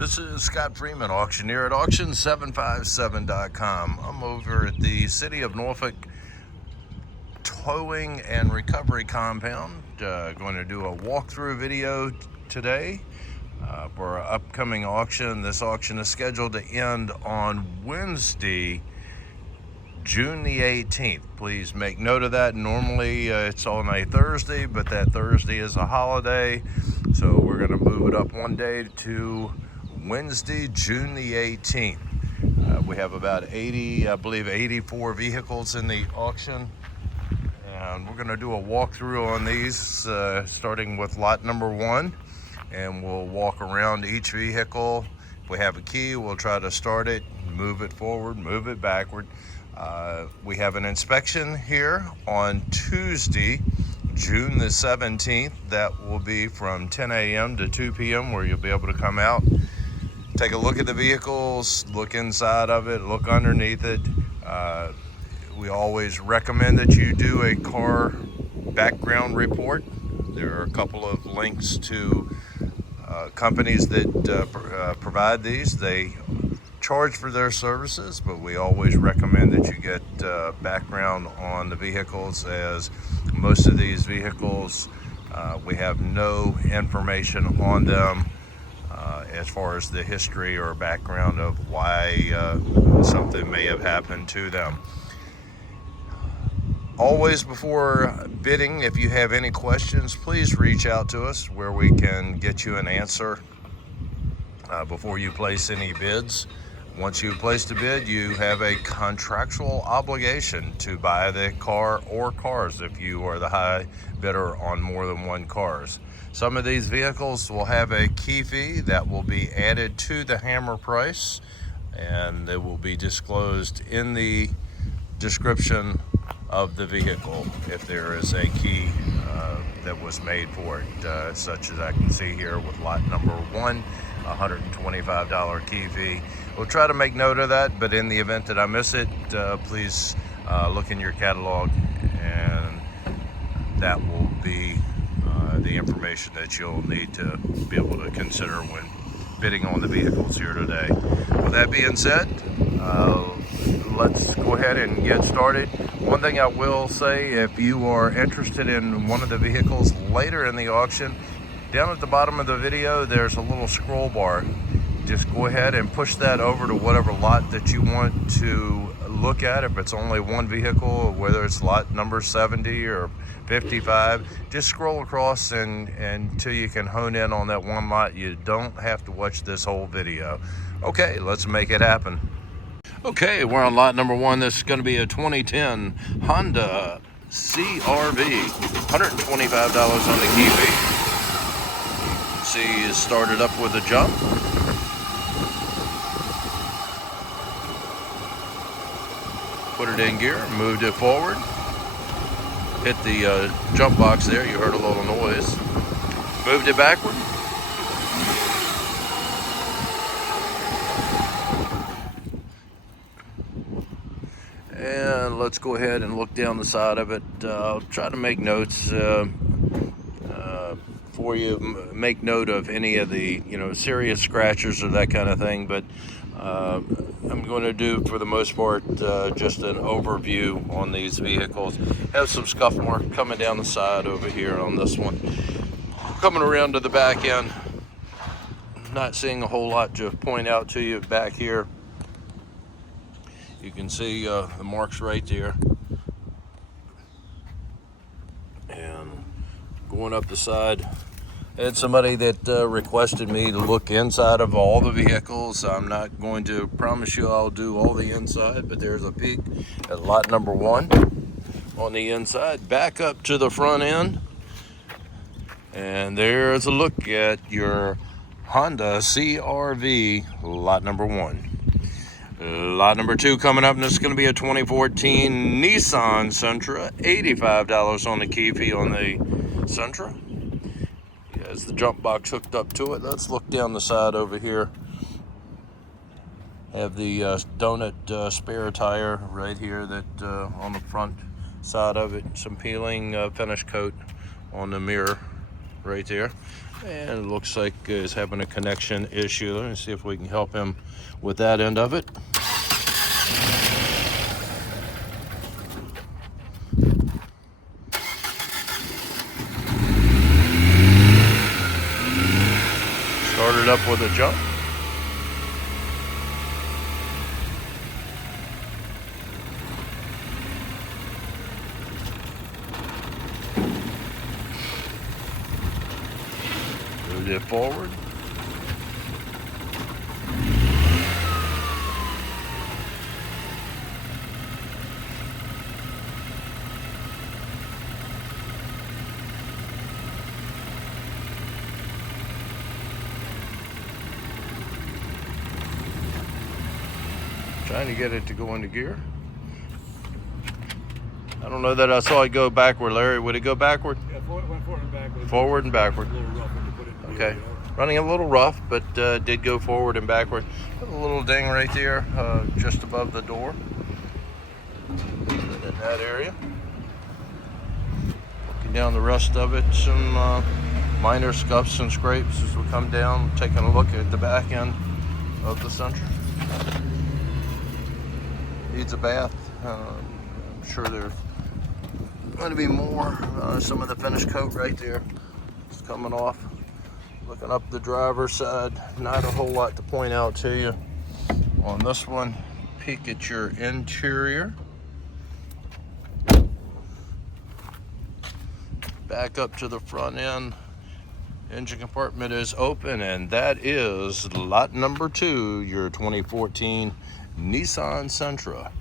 This is Scott Freeman, auctioneer at auction757.com. I'm over at the City of Norfolk Towing and Recovery Compound. Going to do a walkthrough video today for our upcoming auction. This auction is scheduled to end on Wednesday, June the 18th. Please make note of that. Normally it's on a Thursday, but that Thursday is a holiday, so we're going to move it up one day to Wednesday, June the 18th. We have about 84 vehicles in the auction, and we're going to do a walkthrough on these, starting with lot number 1, and we'll walk around each vehicle. If we have a key, we'll try to start it, move it forward, move it backward. We have an inspection here on Tuesday, June the 17th. That will be from 10 a.m. to 2 p.m. where you'll be able to come out, take a look at the vehicles, look inside of it, look underneath it. We always recommend that you do a car background report. There are a couple of links to companies that provide these. They charge for their services, but we always recommend that you get background on the vehicles, as most of these vehicles we have no information on them as far as the history or background of why something may have happened to them. Always, before bidding, if you have any questions, please reach out to us where we can get you an answer before you place any bids. Once you've placed a bid, you have a contractual obligation to buy the car or cars if you are the high bidder on more than one cars. Some of these vehicles will have a key fee that will be added to the hammer price, and they will be disclosed in the description of the vehicle if there is a key that was made for it, such as I can see here with lot number 1, $125 key fee. We'll try to make note of that, but in the event that I miss it, please look in your catalog, and that will be the information that you'll need to be able to consider when bidding on the vehicles here today. With that being said, let's go ahead and get started. One thing I will say, if you are interested in one of the vehicles later in the auction, down at the bottom of the video there's a little scroll bar. Just go ahead and push that over to whatever lot that you want to look at. If it's only one vehicle, whether it's lot number 70 or 55, just scroll across and until you can hone in on that one lot. You don't have to watch this whole video. Okay, let's make it happen. Okay, we're on lot number 1. This is going to be a 2010 Honda CRV, $125 on the key fee. You can see it started up with a jump. Put it in gear, moved it forward, hit the jump box there, you heard a little noise, moved it backward, and let's go ahead and look down the side of it. I'll try to make notes for you, make note of any of the serious scratches or that kind of thing, but I'm going to do, for the most part, just an overview on these vehicles. Have some scuff mark coming down the side over here on this one. Coming around to the back end, not seeing a whole lot to point out to you back here. You can see the marks right there. And going up the side, I had somebody that requested me to look inside of all the vehicles. I'm not going to promise you I'll do all the inside, but there's a peek at lot number 1 on the inside. Back up to the front end, and there's a look at your Honda CRV, lot number 1. Lot number 2 coming up, and this is going to be a 2014 Nissan Sentra, $85 on the key fee on the Sentra. As the jump box hooked up to it, let's look down the side over here. Have the donut spare tire right here that on the front side of it. Some peeling finish coat on the mirror right there. And it looks like he's having a connection issue. Let me see if we can help him with that end of it. Started up with a jump. Moved it forward. Trying to get it to go into gear. I don't know that I saw it go backward, Larry. Would it go backward? Yeah, went forward and backward. Forward and backward. A little rough when you put it in Okay. gear, you know? Running a little rough, but did go forward and backward. Got a little ding right there, just above the door. In that area. Looking down the rest of it, some minor scuffs and scrapes as we come down, taking a look at the back end of the Sentra. Needs a bath. I'm sure there's going to be more. Some of the finish coat right there is coming off. Looking up the driver's side, not a whole lot to point out to you on this one. Peek at your interior. Back up to the front end. Engine compartment is open, and that is lot number 2, your 2014 Nissan Sentra.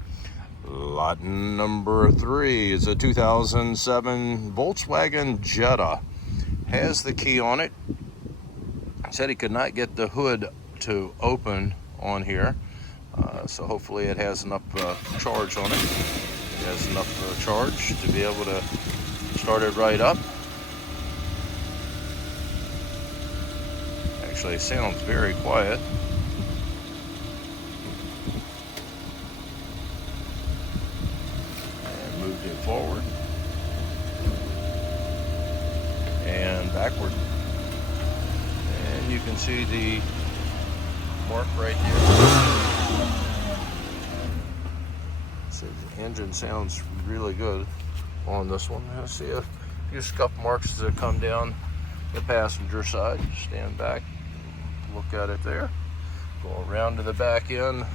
Lot number 3 is a 2007 Volkswagen Jetta. Has the key on it. Said he could not get the hood to open on here, so hopefully it has enough charge on it. It has enough charge to be able to start it right up. Actually, it sounds very quiet. And moved it forward and backward. And you can see the mark right here. So the engine sounds really good on this one. I see a few scuff marks that come down the passenger side. Stand back, look at it there. Go around to the back end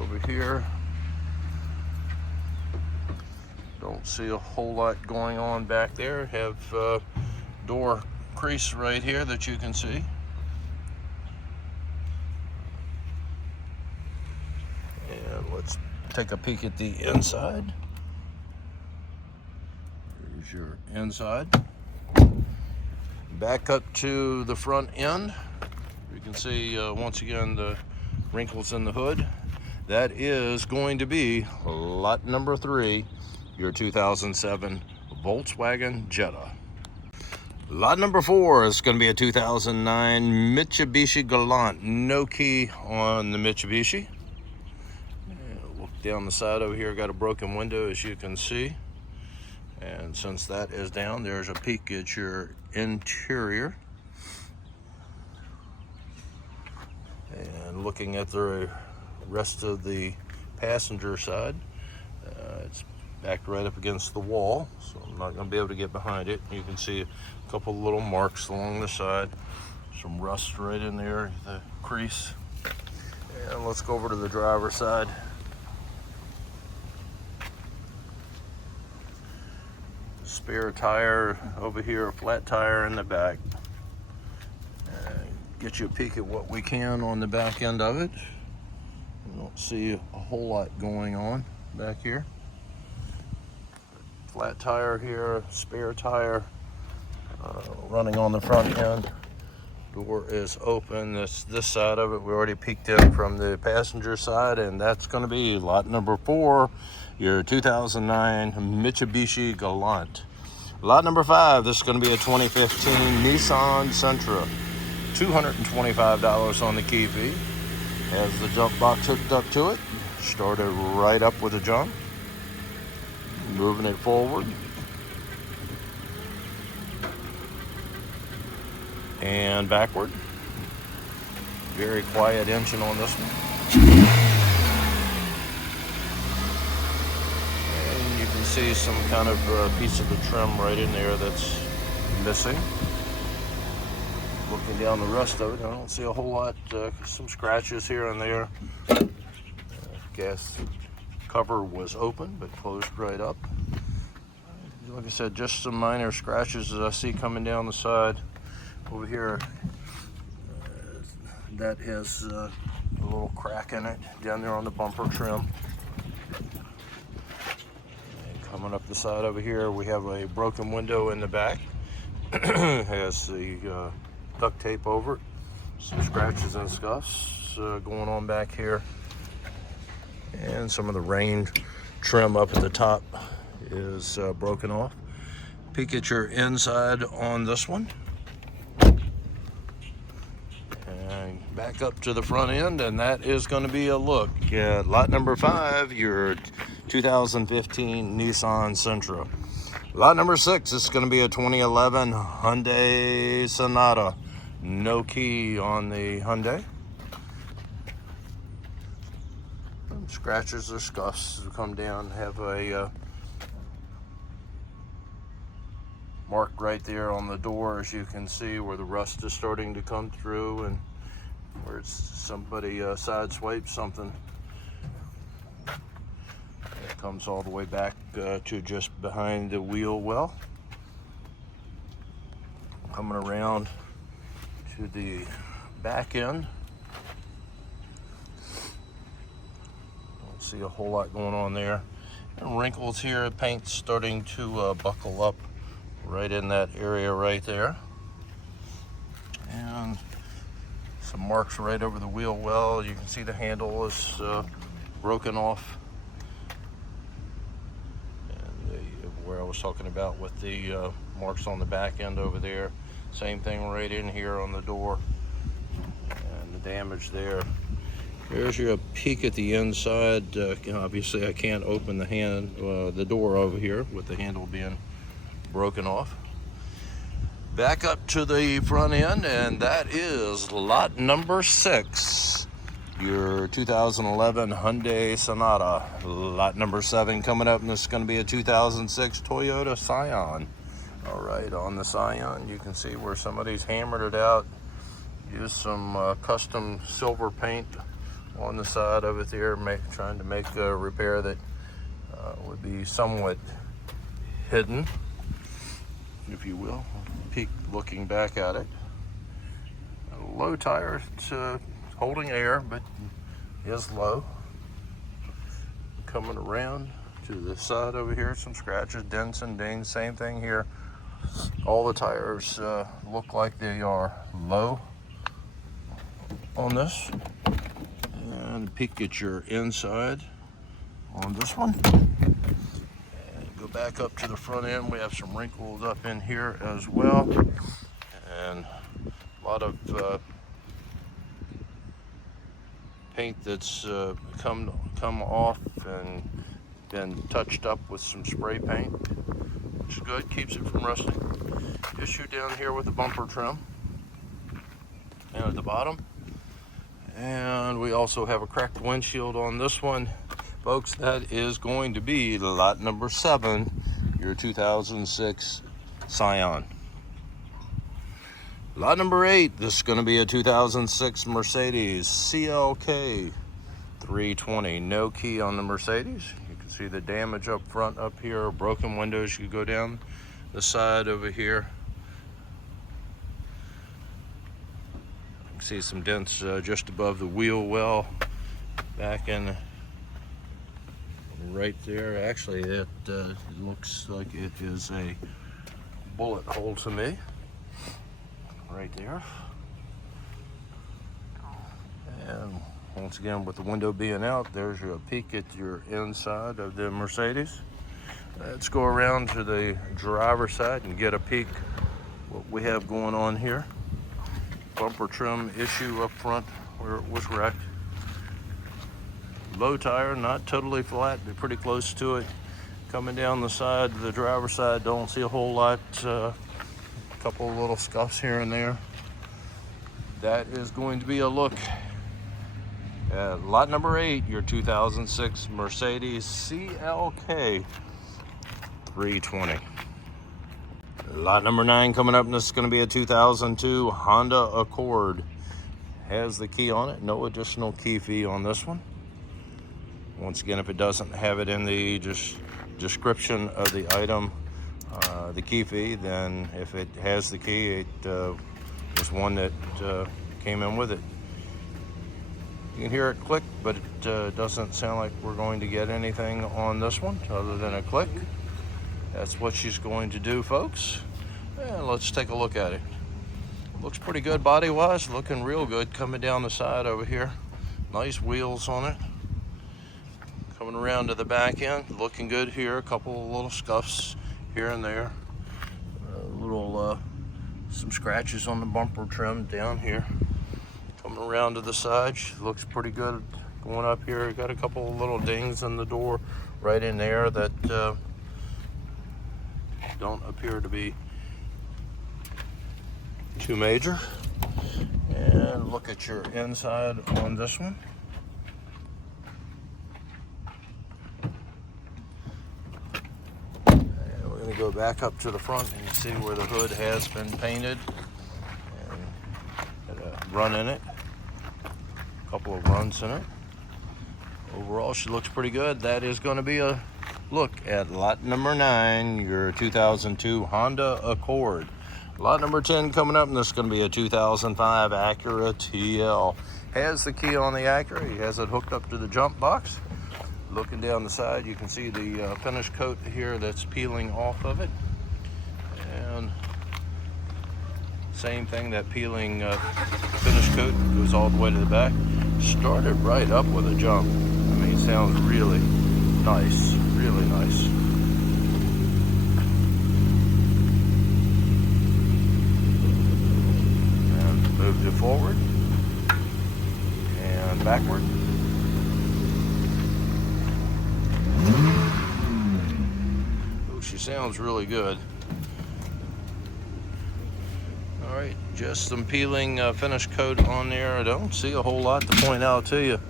over here. Don't see a whole lot going on back there. Have door crease right here that you can see. And let's take a peek at the inside. Here's your inside. Back up to the front end. You can see once again the wrinkles in the hood. That is going to be lot number 3, your 2007 Volkswagen Jetta. Lot number 4 is going to be a 2009 Mitsubishi Galant. No key on the Mitsubishi. Look down the side over here, got a broken window as you can see. And since that is down, there's a peek at your interior. And looking at the rest of the passenger side, it's backed right up against the wall, so I'm not going to be able to get behind it. You can see a couple little marks along the side, some rust right in there, the crease. And let's go over to the driver's side. Spare tire over here, a flat tire in the back. Get you a peek at what we can on the back end of it. You don't see a whole lot going on back here. Flat tire here, spare tire running on the front end. Door is open. This side of it, we already peeked in from the passenger side, and that's going to be lot number 4, your 2009 Mitsubishi Galant. Lot number 5, this is going to be a 2015 Nissan Sentra. $225 on the key fee. Has the jump box hooked up to it. Started right up with a jump. Moving it forward. and backward. Very quiet engine on this one. And you can see some kind of piece of the trim right in there that's missing. Looking down the rest of it, I don't see a whole lot. Some scratches here and there. Gas cover was open but closed right up. Like I said, just some minor scratches that I see coming down the side. Over here, that has a little crack in it down there on the bumper trim. And coming up the side over here, we have a broken window in the back. Has the duct tape over it. Some scratches and scuffs going on back here. And some of the rain trim up at the top is broken off. Peek at your inside on this one. And back up to the front end, and that is going to be a look at lot number 5, your 2015 Nissan Sentra. Lot number 6 is going to be a 2011 Hyundai Sonata. No key on the Hyundai. Scratches or scuffs come down, have a mark right there on the door, as you can see, where the rust is starting to come through and where it's somebody sideswiped something. It comes all the way back to just behind the wheel well. Coming around to the back end. See a whole lot going on there. And wrinkles here, paint's starting to buckle up right in that area right there. And some marks right over the wheel well. You can see the handle is broken off. And where I was talking about with the marks on the back end over there. Same thing right in here on the door. And the damage there. Here's your peek at the inside. Obviously, I can't open the door over here with the handle being broken off. Back up to the front end, and that is lot number 6, your 2011 Hyundai Sonata. Lot number 7 coming up, and this is going to be a 2006 Toyota Scion. All right, on the Scion, you can see where somebody's hammered it out. Used some custom silver paint on the side of it there, trying to make a repair that would be somewhat hidden, if you will. Peek looking back at it. A low tire, it's holding air, but is low. Coming around to the side over here, some scratches, dents and dings, same thing here. All the tires look like they are low on this. And peek at your inside on this one. And go back up to the front end. We have some wrinkles up in here as well. And a lot of paint that's come off and been touched up with some spray paint, which is good, keeps it from rusting. Issue down here with the bumper trim and at the bottom. And we also have a cracked windshield on this one. Folks, that is going to be lot number 7, your 2006 Scion. Lot number 8, this is going to be a 2006 Mercedes CLK320. No key on the Mercedes. You can see the damage up front up here, broken windows. You go down the side over here. You can see some dents just above the wheel well back in right there. Actually, it looks like it is a bullet hole to me. Right there. And once again, with the window being out, there's your peek at your inside of the Mercedes. Let's go around to the driver's side and get a peek what we have going on here. Bumper trim issue up front where it was wrecked. Low tire, not totally flat, but pretty close to it. Coming down the side, the driver's side, don't see a whole lot. Couple of little scuffs here and there. that is going to be a look at lot number 8, your 2006 Mercedes CLK320. Lot number 9 coming up, and this is going to be a 2002 Honda Accord. Has the key on it, no additional key fee on this one. Once again, if it doesn't have it in the description of the item, the key fee, then if it has the key, it was one that came in with it. You can hear it click, but it doesn't sound like we're going to get anything on this one other than a click. That's what she's going to do, folks. And let's take a look at it. Looks pretty good body-wise, looking real good coming down the side over here. Nice wheels on it. Coming around to the back end, looking good here. A couple of little scuffs here and there. Some scratches on the bumper trim down here. Coming around to the side, she looks pretty good. Going up here, got a couple of little dings in the door right in there that don't appear to be too major. And look at your inside on this one. And we're going to go back up to the front and see where the hood has been painted and had a run in it, a couple of runs in it. Overall, she looks pretty good. That is going to be a look at lot number 9, your 2002 Honda Accord. Lot number 10 coming up, and this is going to be a 2005 Acura TL. Has the key on the Acura. He has it hooked up to the jump box. Looking down the side, you can see the finish coat here that's peeling off of it. And same thing, that peeling finish coat goes all the way to the back. Started right up with a jump. I mean, it sounds really nice, really nice. And moved it forward and backward. Oh, she sounds really good. All right, just some peeling finish coat on there. I don't see a whole lot to point out to you.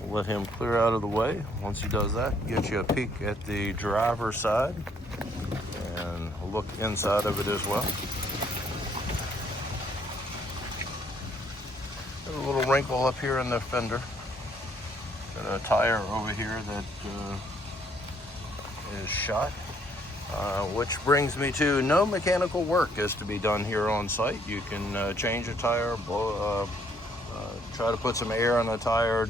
We'll let him clear out of the way. Once he does that, get you a peek at the driver's side and a look inside of it as well. Got a little wrinkle up here in the fender. Got a tire over here that is shot. Which brings me to no mechanical work is to be done here on site. You can change a tire, try to put some air on a tire,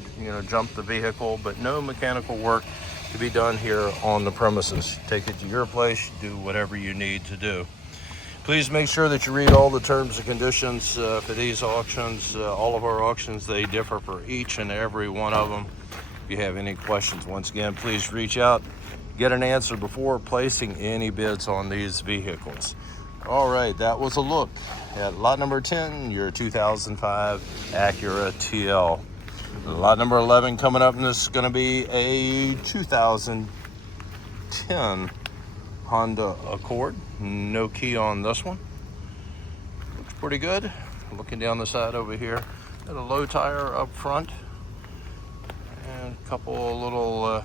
jump the vehicle, but no mechanical work to be done here on the premises. Take it to your place, do whatever you need to do. Please make sure that you read all the terms and conditions for these auctions. All of our auctions, they differ for each and every one of them. If you have any questions, once again, please reach out. Get an answer before placing any bids on these vehicles. All right, that was a look at lot number 10, your 2005 Acura TL. Lot number 11 coming up, and this is going to be a 2010 Honda Accord. No key on this one. Looks pretty good. Looking down the side over here, got a low tire up front and a couple of little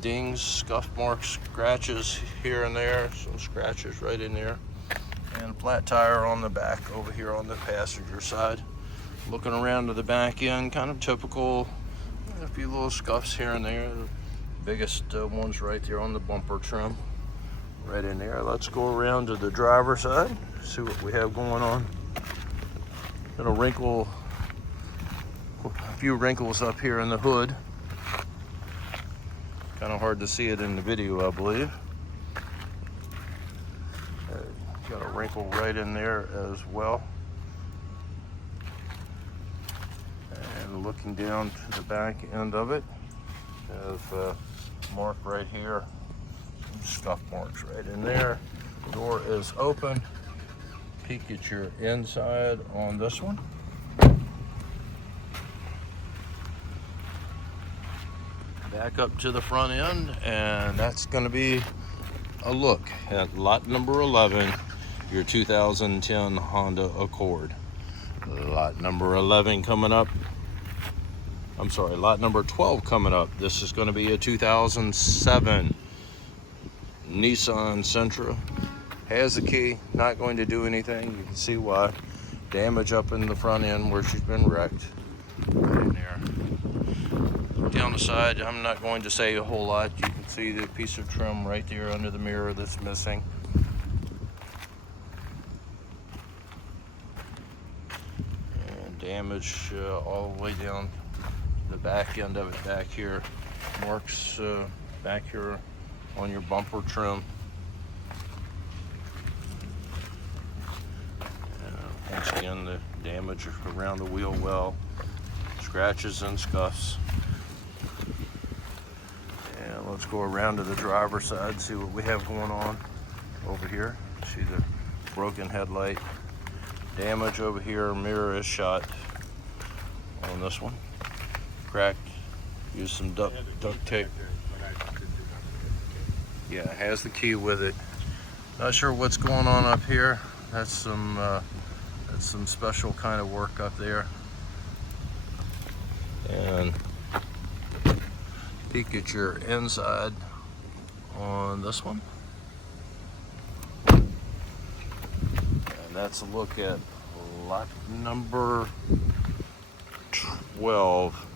dings, scuff marks, scratches here and there, some scratches right in there, and a flat tire on the back over here on the passenger side. Looking around to the back end, kind of typical, a few little scuffs here and there. The biggest ones right there on the bumper trim, right in there. Let's go around to the driver's side, see what we have going on. Got a few wrinkles up here in the hood. Kind of hard to see it in the video, I believe. Got a wrinkle right in there as well. And looking down to the back end of it, have a mark right here, some scuff marks right in there. Door is open. Peek at your inside on this one. Back up to the front end, and that's going to be a look at lot number 11, your 2010 Honda Accord. Lot number 11 coming up. I'm sorry, lot number 12 coming up. This is going to be a 2007 Nissan Sentra. Has the key, not going to do anything. You can see why. Damage up in the front end where she's been wrecked. Right in there. Down the side, I'm not going to say a whole lot. You can see the piece of trim right there under the mirror that's missing. And damage all the way down the back end of it back here. Marks back here on your bumper trim. Once again, the damage around the wheel well, scratches and scuffs. And let's go around to the driver's side and see what we have going on over here. See the broken headlight. Damage over here, mirror is shot on this one. Cracked. Use some duct tape. Yeah, it has the key with it. Not sure what's going on up here. That's some special kind of work up there. And peek at your inside on this one. And that's a look at lot number 12,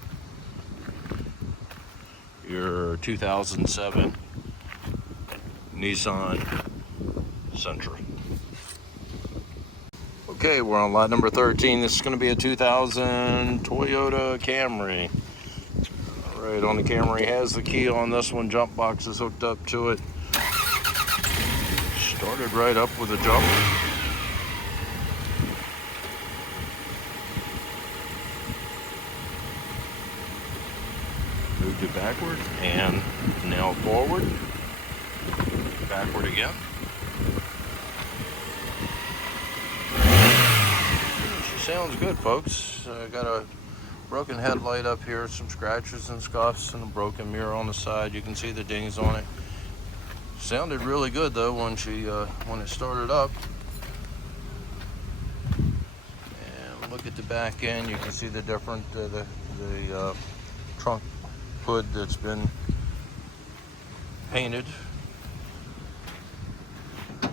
your 2007 Nissan Sentra. Okay, we're on lot number 13. This is going to be a 2000 Toyota Camry. All right, on the Camry, has the key on this one. Jump box is hooked up to it. Started right up with a jump. Moved it backward and now forward. Backward again. Sounds good, folks. Got a broken headlight up here, some scratches and scuffs, and a broken mirror on the side. You can see the dings on it. Sounded really good though when it started up. And look at the back end. You can see the different the trunk hood that's been painted. A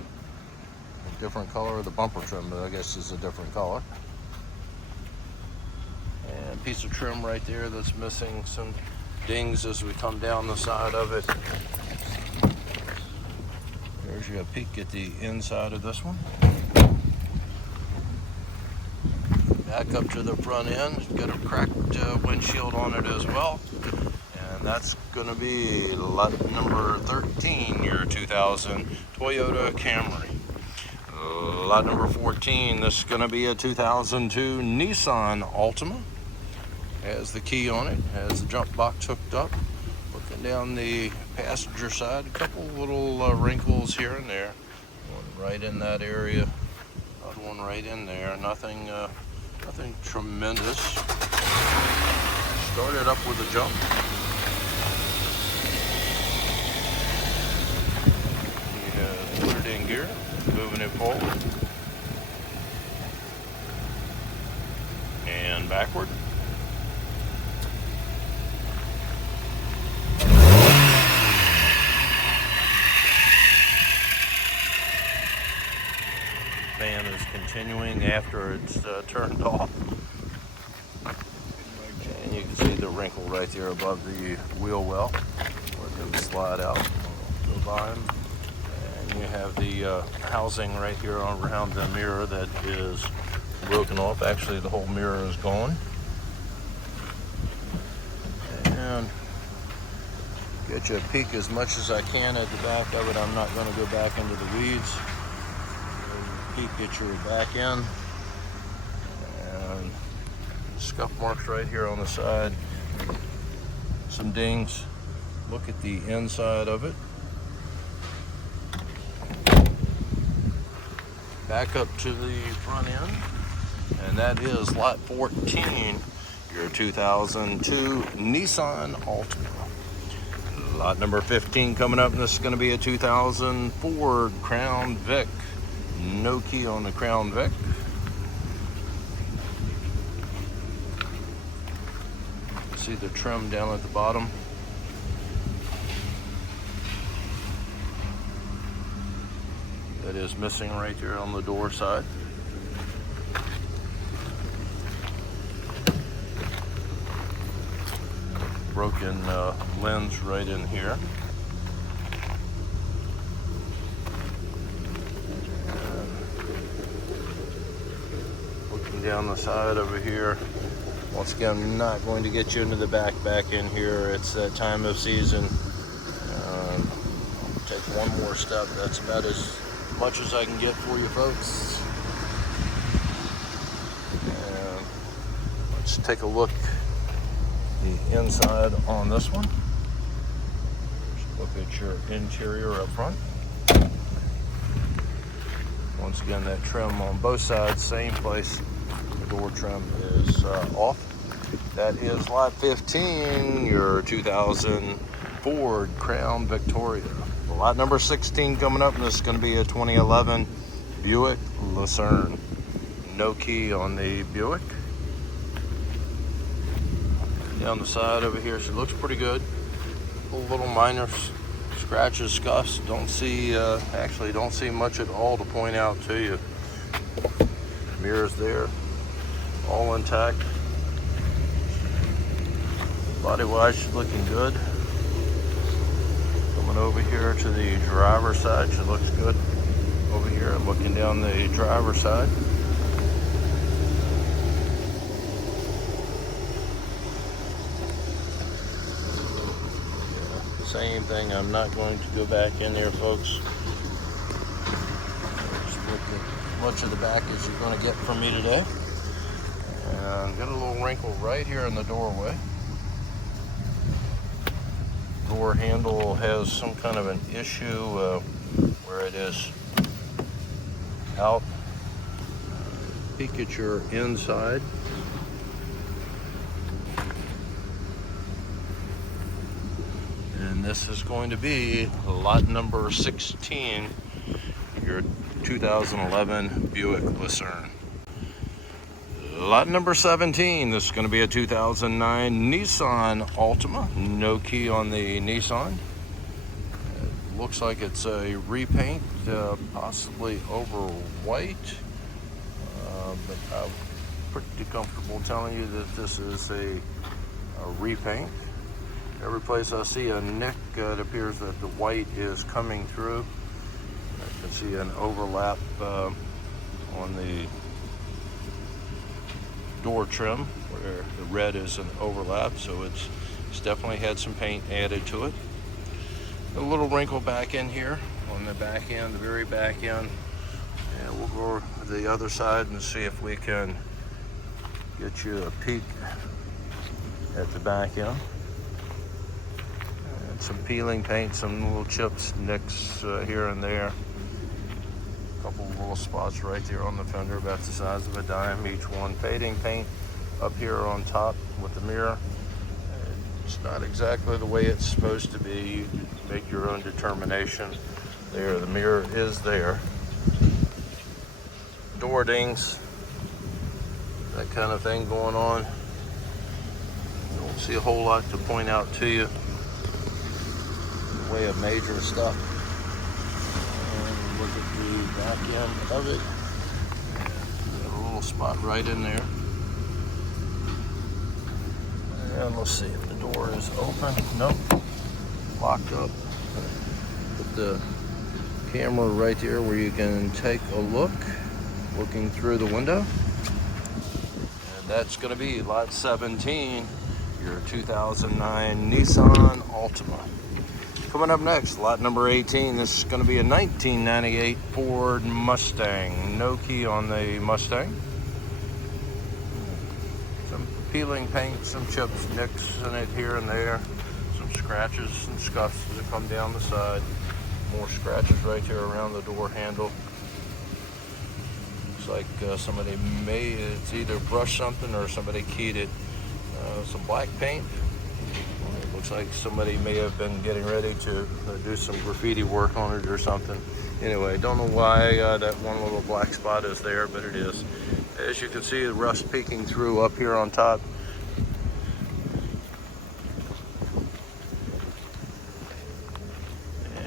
different color of the bumper trim, but I guess is a different color. And piece of trim right there that's missing, some dings as we come down the side of it. There's your peek at the inside of this one. Back up to the front end, got a cracked windshield on it as well. And that's gonna be lot number 13, your 2000 Toyota Camry. Lot number 14, this is gonna be a 2002 Nissan Altima. Has the key on it, has the jump box hooked up. Looking down the passenger side, a couple little wrinkles here and there. One right in that area, another one right in there. Nothing tremendous. Started up with a jump. We have put it in gear, moving it forward and backward. Fan is continuing after it's turned off. And you can see the wrinkle right there above the wheel well where it can slide out. Go by them. And you have the housing right here around the mirror that is broken off. Actually, the whole mirror is gone. And get you a peek as much as I can at the back of it. I'm not going to go back into the weeds. Peek at your back end. And scuff marks right here on the side. Some dings. Look at the inside of it. Back up to the front end. And that is lot 14, your 2002 Nissan Altima. Lot number 15 coming up, and this is going to be a 2000 Ford Crown Vic. No key on the Crown Vic. See the trim down at the bottom. That is missing right there on the door side. Broken lens right in here. Looking down the side over here. Once again, I'm not going to get you into the back in here. It's that time of season. Take one more step. That's about as much as I can get for you folks. And let's take a look the inside on this one. Just look at your interior up front. Once again, that trim on both sides, same place. The door trim is off. That is lot 15, your 2000 Ford Crown Victoria. Lot number 16 coming up, and this is going to be a 2011 Buick LeSabre. No key on the Buick. Down the side over here, she looks pretty good. Little minor scratches, scuffs. Don't see, actually don't see much at all to point out to you. Mirrors there, all intact. Body wise, she's looking good. Coming over here to the driver's side, she looks good. Over here, looking down the driver's side. Same thing, I'm not going to go back in there, folks. Just look at as much of the back as you're going to get from me today. And got a little wrinkle right here in the doorway. Door handle has some kind of an issue where it is out. Peek at your inside. And this is going to be lot number 16, your 2011 Buick LeSabre. Lot number 17, this is going to be a 2009 Nissan Altima. No key on the Nissan. It looks like it's a repaint, possibly over white. But I'm pretty comfortable telling you that this is a repaint. Every place I see a nick, it appears that the white is coming through. I can see an overlap on the door trim where the red is an overlap, so it's definitely had some paint added to it. A little wrinkle back in here on the back end, the very back end. And we'll go to the other side and see if we can get you a peek at the back end. And some peeling paint, some little chips, nicks here and there. A couple of little spots right there on the fender about the size of a dime each one. Fading paint up here on top with the mirror. It's not exactly the way it's supposed to be. You make your own determination. There, the mirror is there. Door dings, that kind of thing going on. Don't see a whole lot to point out to you in the way of major stuff. Look at the back end of it. Got a little spot right in there. And let's see if the door is open. Nope. Locked up. Put the camera right there where you can take a look, looking through the window. And that's going to be lot 17, your 2009 Nissan Altima. Coming up next, lot number 18, this is going to be a 1998 Ford Mustang. No key on the Mustang. Some peeling paint, some chips, nicks in it here and there. Some scratches and scuffs that come down the side. More scratches right here around the door handle. Looks like somebody it's either brushed something or somebody keyed it. Some black paint. It looks like somebody may have been getting ready to do some graffiti work on it or something. Anyway, don't know why that one little black spot is there, but it is. As you can see, the rust peeking through up here on top.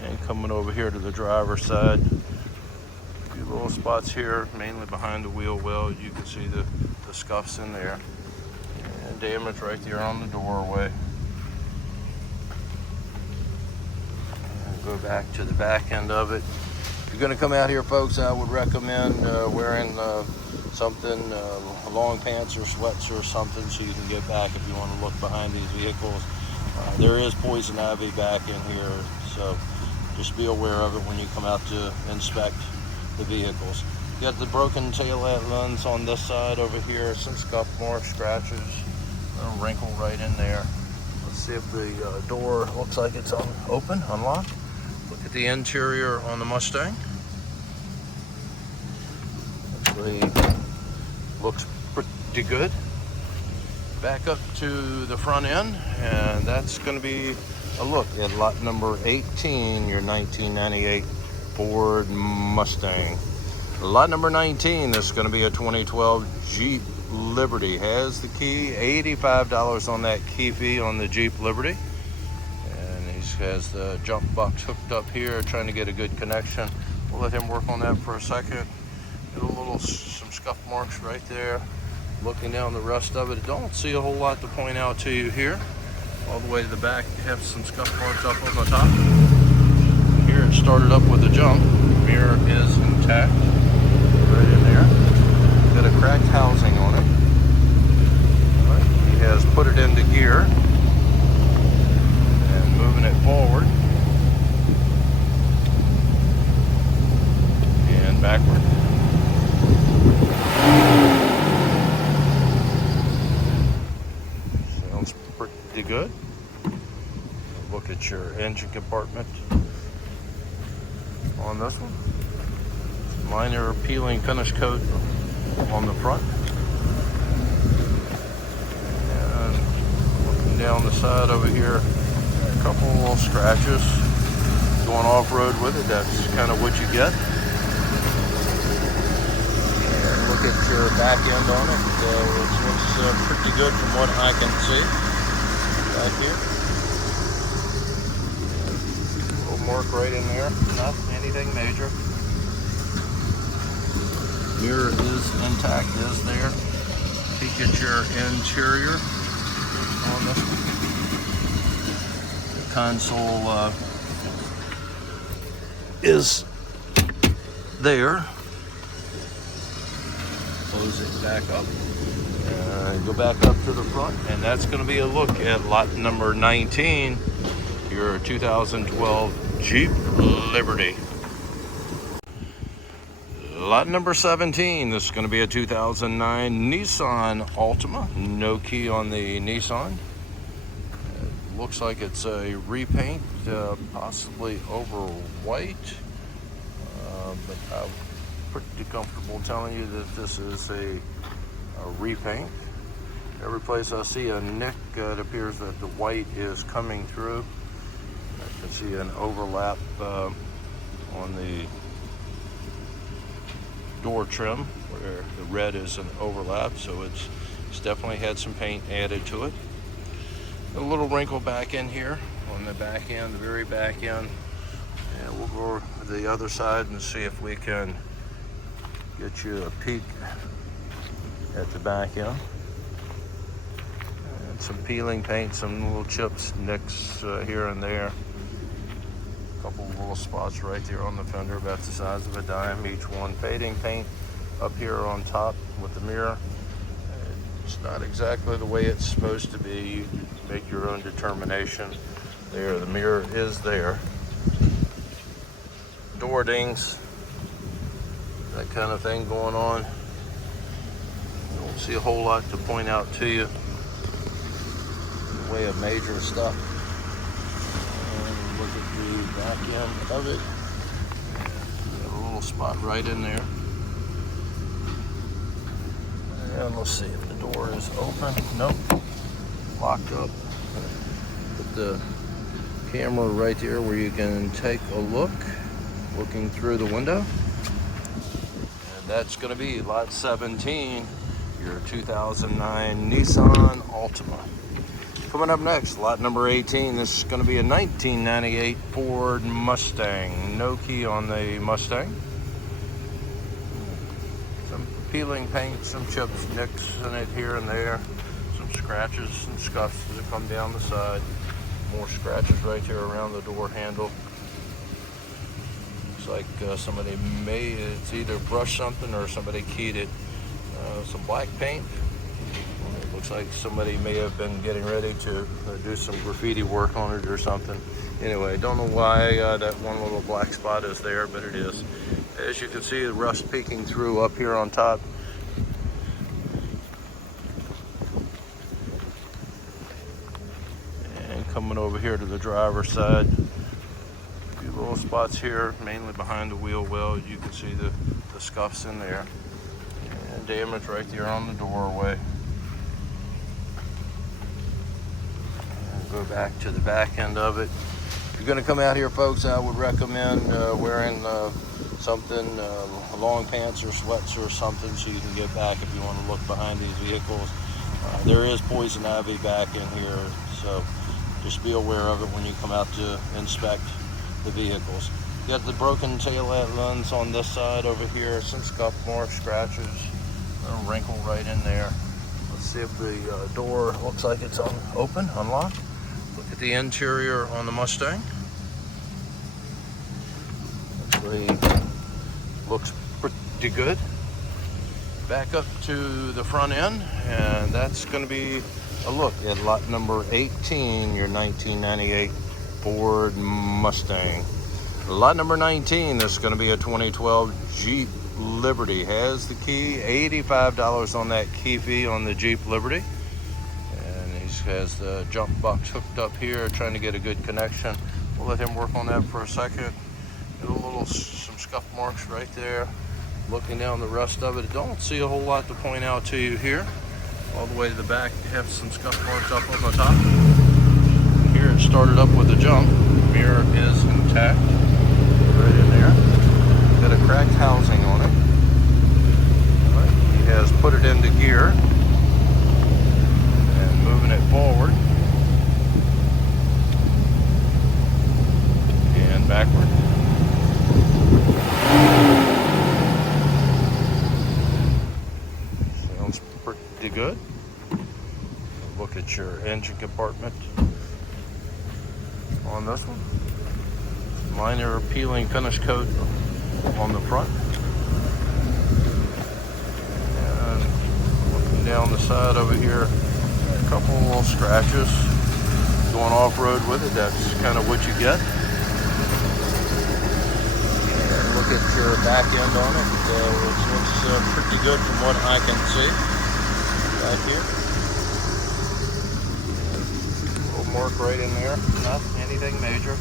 And coming over here to the driver's side, a few little spots here, mainly behind the wheel well. You can see the scuffs in there. And damage right there on the doorway. And go back to the back end of it. If you're going to come out here, folks, I would recommend wearing something, long pants or sweats or something, so you can get back if you want to look behind these vehicles. There is poison ivy back in here, so just be aware of it when you come out to inspect the vehicles. You got the broken taillight lens on this side over here, some scuff marks, scratches, a wrinkle right in there. Let's see if the door looks like it's open, unlocked. Look at the interior on the Mustang. Actually looks pretty good. Back up to the front end, and that's going to be a look at lot number 18, your 1998 Ford Mustang. Lot number 19, this is going to be a 2012 Jeep Liberty. Has the key, $85 on that key fee on the Jeep Liberty. And he has the jump box hooked up here, trying to get a good connection. We'll let him work on that for a second. Some scuff marks right there. Looking down the rest of it, don't see a whole lot to point out to you here. All the way to the back, you have some scuff marks up on the top. Here it started up with a jump. Mirror is intact, right in there. Got a cracked housing on it. All right. He has put it into gear and moving it forward and backward. Sounds pretty good. Look at your engine compartment on this one. Minor peeling finish coat on the front. And looking down the side over here, a couple little scratches. Going off-road with it, that's kind of what you get. And look at your back end on it. It looks pretty good from what I can see back here. Mark right in there, not anything major. Mirror is intact, is there. Peek at your interior on this one. The console is there. Close it back up. Go back up to the front, and that's going to be a look at lot number 19, your 2012 Jeep Liberty. Lot number 17, this is going to be a 2009 Nissan Altima. No key on the Nissan. It looks like it's a repaint, possibly over white, but I'm pretty comfortable telling you that this is a repaint. Every place I see a nick, it appears that the white is coming through. I can see an overlap on the door trim where the red is an overlap, so it's definitely had some paint added to it. A little wrinkle back in here on the back end, the very back end. And we'll go to the other side and see if we can get you a peek at the back end. And some peeling paint, some little chips, nicks here and there. A couple little spots right there on the fender about the size of a dime each one. Fading paint up here on top with the mirror. It's not exactly the way it's supposed to be. You can make your own determination. There, the mirror is there. Door dings, that kind of thing going on. Don't see a whole lot to point out to you in the way of major stuff. And look at the back end of it. Got a little spot right in there. And let's see if the door is open. Nope. Locked up. the camera right there where you can take a look, looking through the window. And that's going to be lot 17, your 2009 Nissan Altima. Coming up next, lot number 18, this is going to be a 1998 Ford Mustang. No key on the Mustang. Some peeling paint, some chips, nicks in it here and there. Some scratches, some scuffs that come down the side. More scratches right here around the door handle. Looks like somebody it's either brushed something or somebody keyed it. Some black paint. It looks like somebody may have been getting ready to do some graffiti work on it or something. Anyway, don't know why that one little black spot is there, but it is. As you can see, the rust peeking through up here on top. And coming over here to the driver's side, a few little spots here, mainly behind the wheel well. You can see the scuffs in there. And damage right there on the doorway. Go back to the back end of it. If you're going to come out here, folks, I would recommend wearing something, long pants or sweats or something, so you can get back if you want to look behind these vehicles. There is poison ivy back in here, so just be aware of it when you come out to inspect the vehicles. You got the broken taillight lens on this side over here, some scuff marks, scratches, a wrinkle right in there. Let's see if the door looks like it's open, unlocked. Look at the interior on the Mustang. Actually looks pretty good. Back up to the front end, and that's going to be a look at lot number 18, your 1998 Ford Mustang. Lot number 19, this is going to be a 2012 Jeep Liberty. Has the key, $85 on that key fee on the Jeep Liberty. Has the jump box hooked up here, trying to get a good connection. We'll let him work on that for a second. Get some scuff marks right there. Looking down the rest of it, don't see a whole lot to point out to you here. All the way to the back, have some scuff marks up on the top. Here it started up with a jump. Mirror is intact, right in there. Got a cracked housing on it. All right. He has put it into gear. Moving it forward and backward. Sounds pretty good. Look at your engine compartment on this one. Minor peeling finish coat on the front. And looking down the side over here, couple little scratches. Going off-road with it, that's kind of what you get. And look at your back end on it. It looks pretty good from what I can see back here. A little mark right in there, not anything major.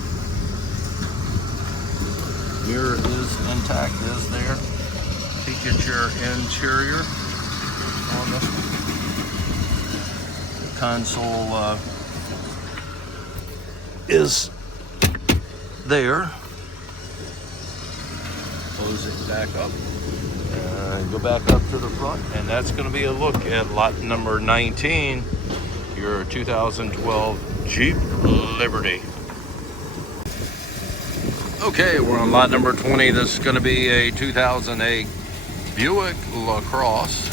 Mirror is intact, is there. Peek at your interior on this one. Console is there. Close it back up. Go back up to the front, and that's going to be a look at lot number 19, your 2012 Jeep Liberty. Okay, we're on lot number 20. This is going to be a 2008 Buick LaCrosse.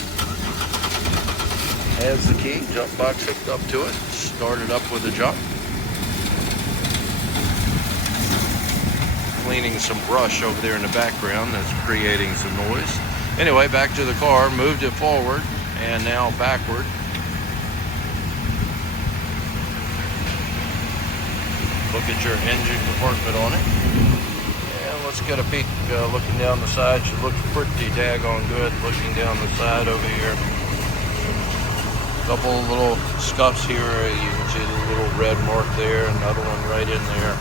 Has the key, jump box hooked up to it, started up with a jump. Cleaning some brush over there in the background that's creating some noise. Anyway, back to the car, moved it forward and now backward. Look at your engine compartment on it. And let's get a peek looking down the side. She looks pretty daggone good looking down the side over here. Couple little scuffs here. You can see the little red mark there, another one right in there.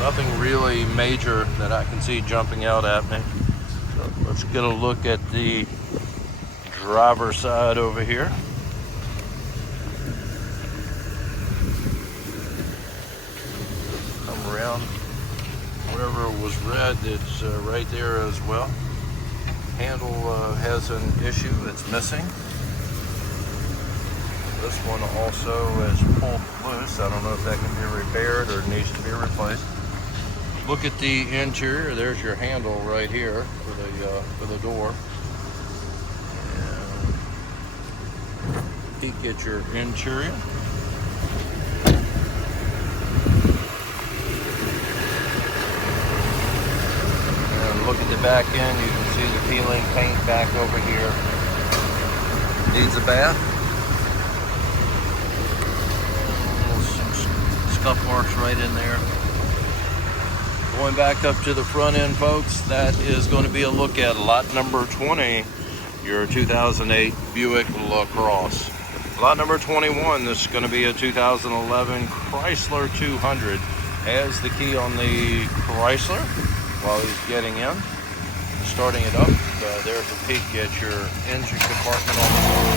Nothing really major that I can see jumping out at me. So let's get a look at the driver's side over here. around. Whatever was red, it's right there as well. Handle has an issue, it's missing. This one also is pulled loose. I don't know if that can be repaired or needs to be replaced. Look at the interior. There's your handle right here for the door. And peek at your interior. And look at the back end. You can see the peeling paint back over here. Needs a bath. Scuff marks right in there. Going back up to the front end, folks, that is going to be a look at lot number 20, your 2008 Buick LaCrosse. Lot number 21, this is going to be a 2011 Chrysler 200. Has the key on the Chrysler while he's getting in, starting it up. There's a peek at your engine compartment on the floor.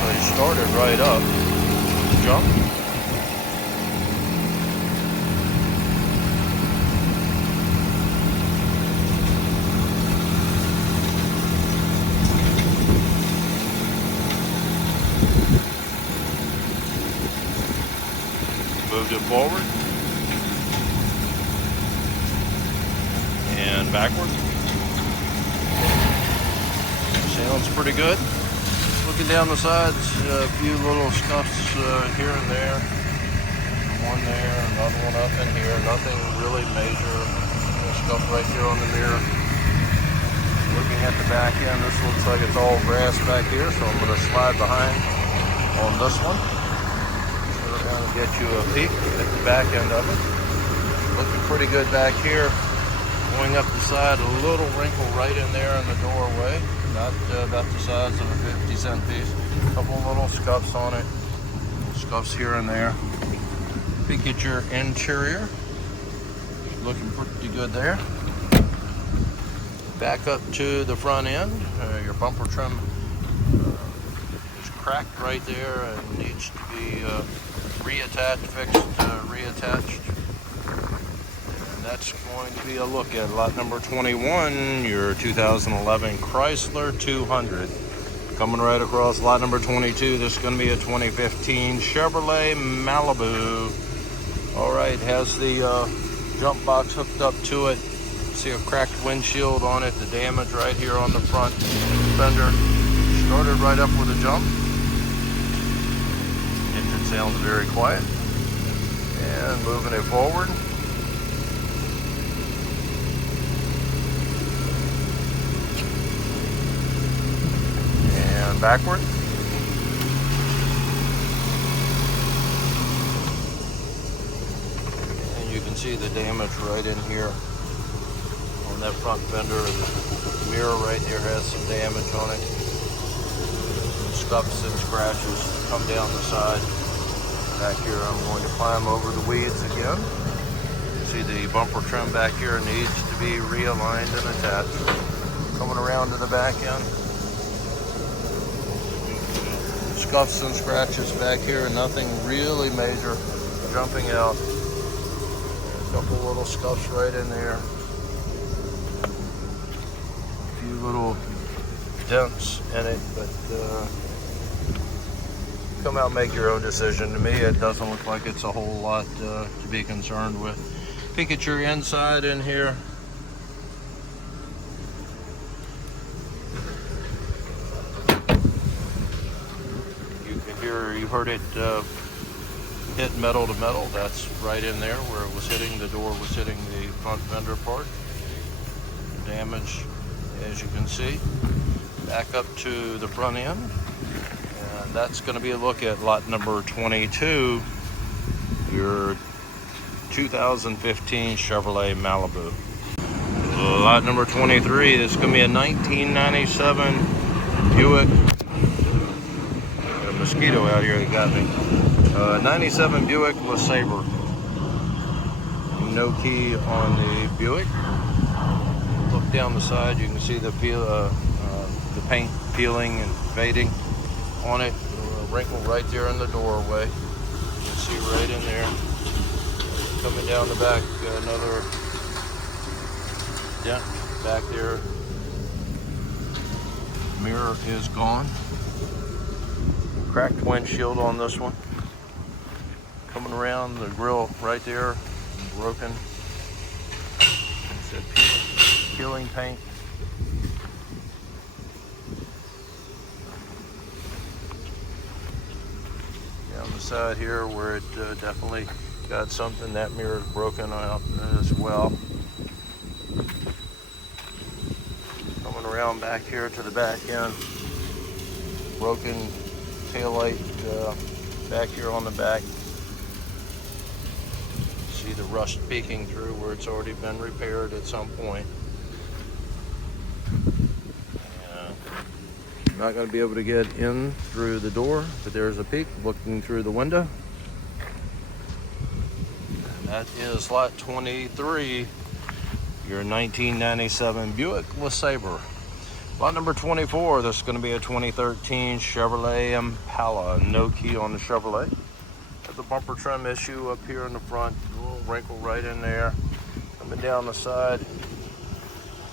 So he started right up, jump. Moved it forward and backward. Sounds pretty good. Looking down the sides, a few little scuffs here and there. One there, another one up in here. Nothing really major. Scuff right here on the mirror. Looking at the back end, this looks like it's all grass back here, so I'm going to slide behind on this one. Get you a peek at the back end of it. Looking pretty good back here. Going up the side, a little wrinkle right in there in the doorway. Not about the size of a 50-cent piece. A couple little scuffs on it. Scuffs here and there. Peek at your interior. Looking pretty good there. Back up to the front end. Your bumper trim is cracked right there and needs to be reattached, fixed, reattached. And that's going to be a look at lot number 21, your 2011 Chrysler 200. Coming right across lot number 22, this is going to be a 2015 Chevrolet Malibu. All right, has the jump box hooked up to it. See a cracked windshield on it, the damage right here on the front fender. Started right up with a jump. Engine sounds very quiet. And moving it forward. And backward. And you can see the damage right in here on that front fender. The mirror right there has some damage on it. Scuffs and scratches come down the side. Back here, I'm going to climb over the weeds again. You see the bumper trim back here needs to be realigned and attached. Coming around to the back end. Scuffs and scratches back here, nothing really major jumping out. A couple little scuffs right in there. A few little dents in it, but come out and make your own decision. To me, it doesn't look like it's a whole lot to be concerned with. Peek at your inside in here. You can hear, you heard it hit metal to metal. That's right in there where it was hitting, the door was hitting the front fender part. Damage, as you can see. Back up to the front end. That's going to be a look at lot number 22, your 2015 Chevrolet Malibu. Lot number 23, this is going to be a 1997 Buick. Got a mosquito out here that got me. 97 Buick LeSabre. No key on the Buick. Look down the side, you can see the paint peeling and fading on it. A wrinkle right there in the doorway. You can see right in there. Coming down the back, another dent back there. Mirror is gone. Cracked windshield on this one. Coming around, the grill right there, broken. It's a peeling paint. Down the side here where it definitely got something, that mirror is broken out as well. Coming around back here to the back end, broken taillight back here on the back. See the rust peeking through where it's already been repaired at some point. Not going to be able to get in through the door, but there's a peek looking through the window. That is lot 23, your 1997 Buick LeSabre. Lot number 24, this is going to be a 2013 Chevrolet Impala. No key on the Chevrolet. Has a bumper trim issue up here in the front, a little wrinkle right in there. Coming down the side,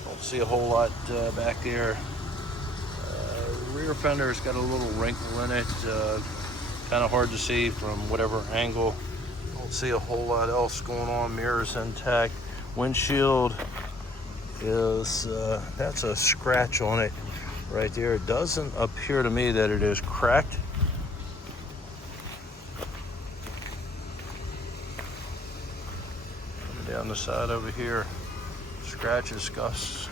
don't see a whole lot back there. Rear fender's got a little wrinkle in it, kind of hard to see from whatever angle. Don't see a whole lot else going on. Mirrors intact. Windshield is that's a scratch on it right there. It doesn't appear to me that it is cracked. Down the side over here, scratches, scuffs.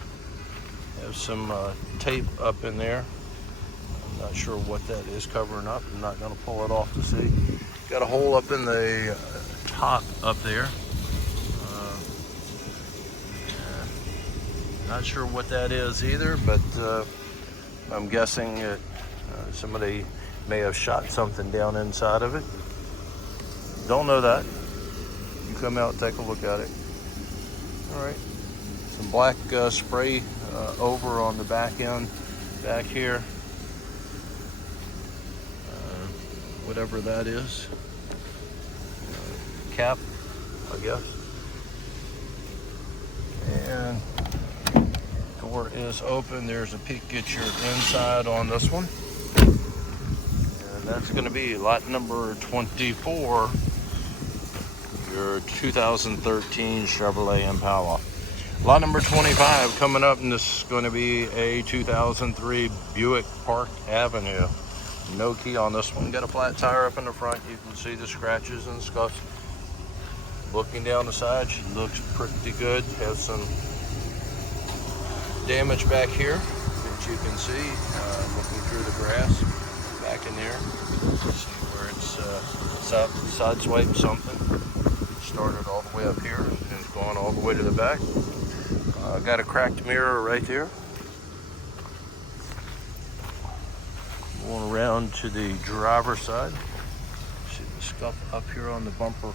Have some tape up in there. I'm not sure what that is covering up. I'm not going to pull it off to see. Got a hole up in the top up there. Not sure what that is either, but I'm guessing that somebody may have shot something down inside of it. Don't know that. You come out and take a look at it. All right. Some black spray over on the back end back here. Whatever that is. Cap, I guess. And door is open. There's a peek at your inside on this one. And that's going to be lot number 24, your 2013 Chevrolet Impala. Lot number 25 coming up, and this is going to be a 2003 Buick Park Avenue. No key on this one. Got a flat tire up in the front. You can see the scratches and scuffs. Looking down the side, she looks pretty good. Has some damage back here that you can see. Looking through the grass back in there. See where it's sideswiped something. Started all the way up here and it's gone all the way to the back. Got a cracked mirror right there. Going around to the driver's side. See the scuff up here on the bumper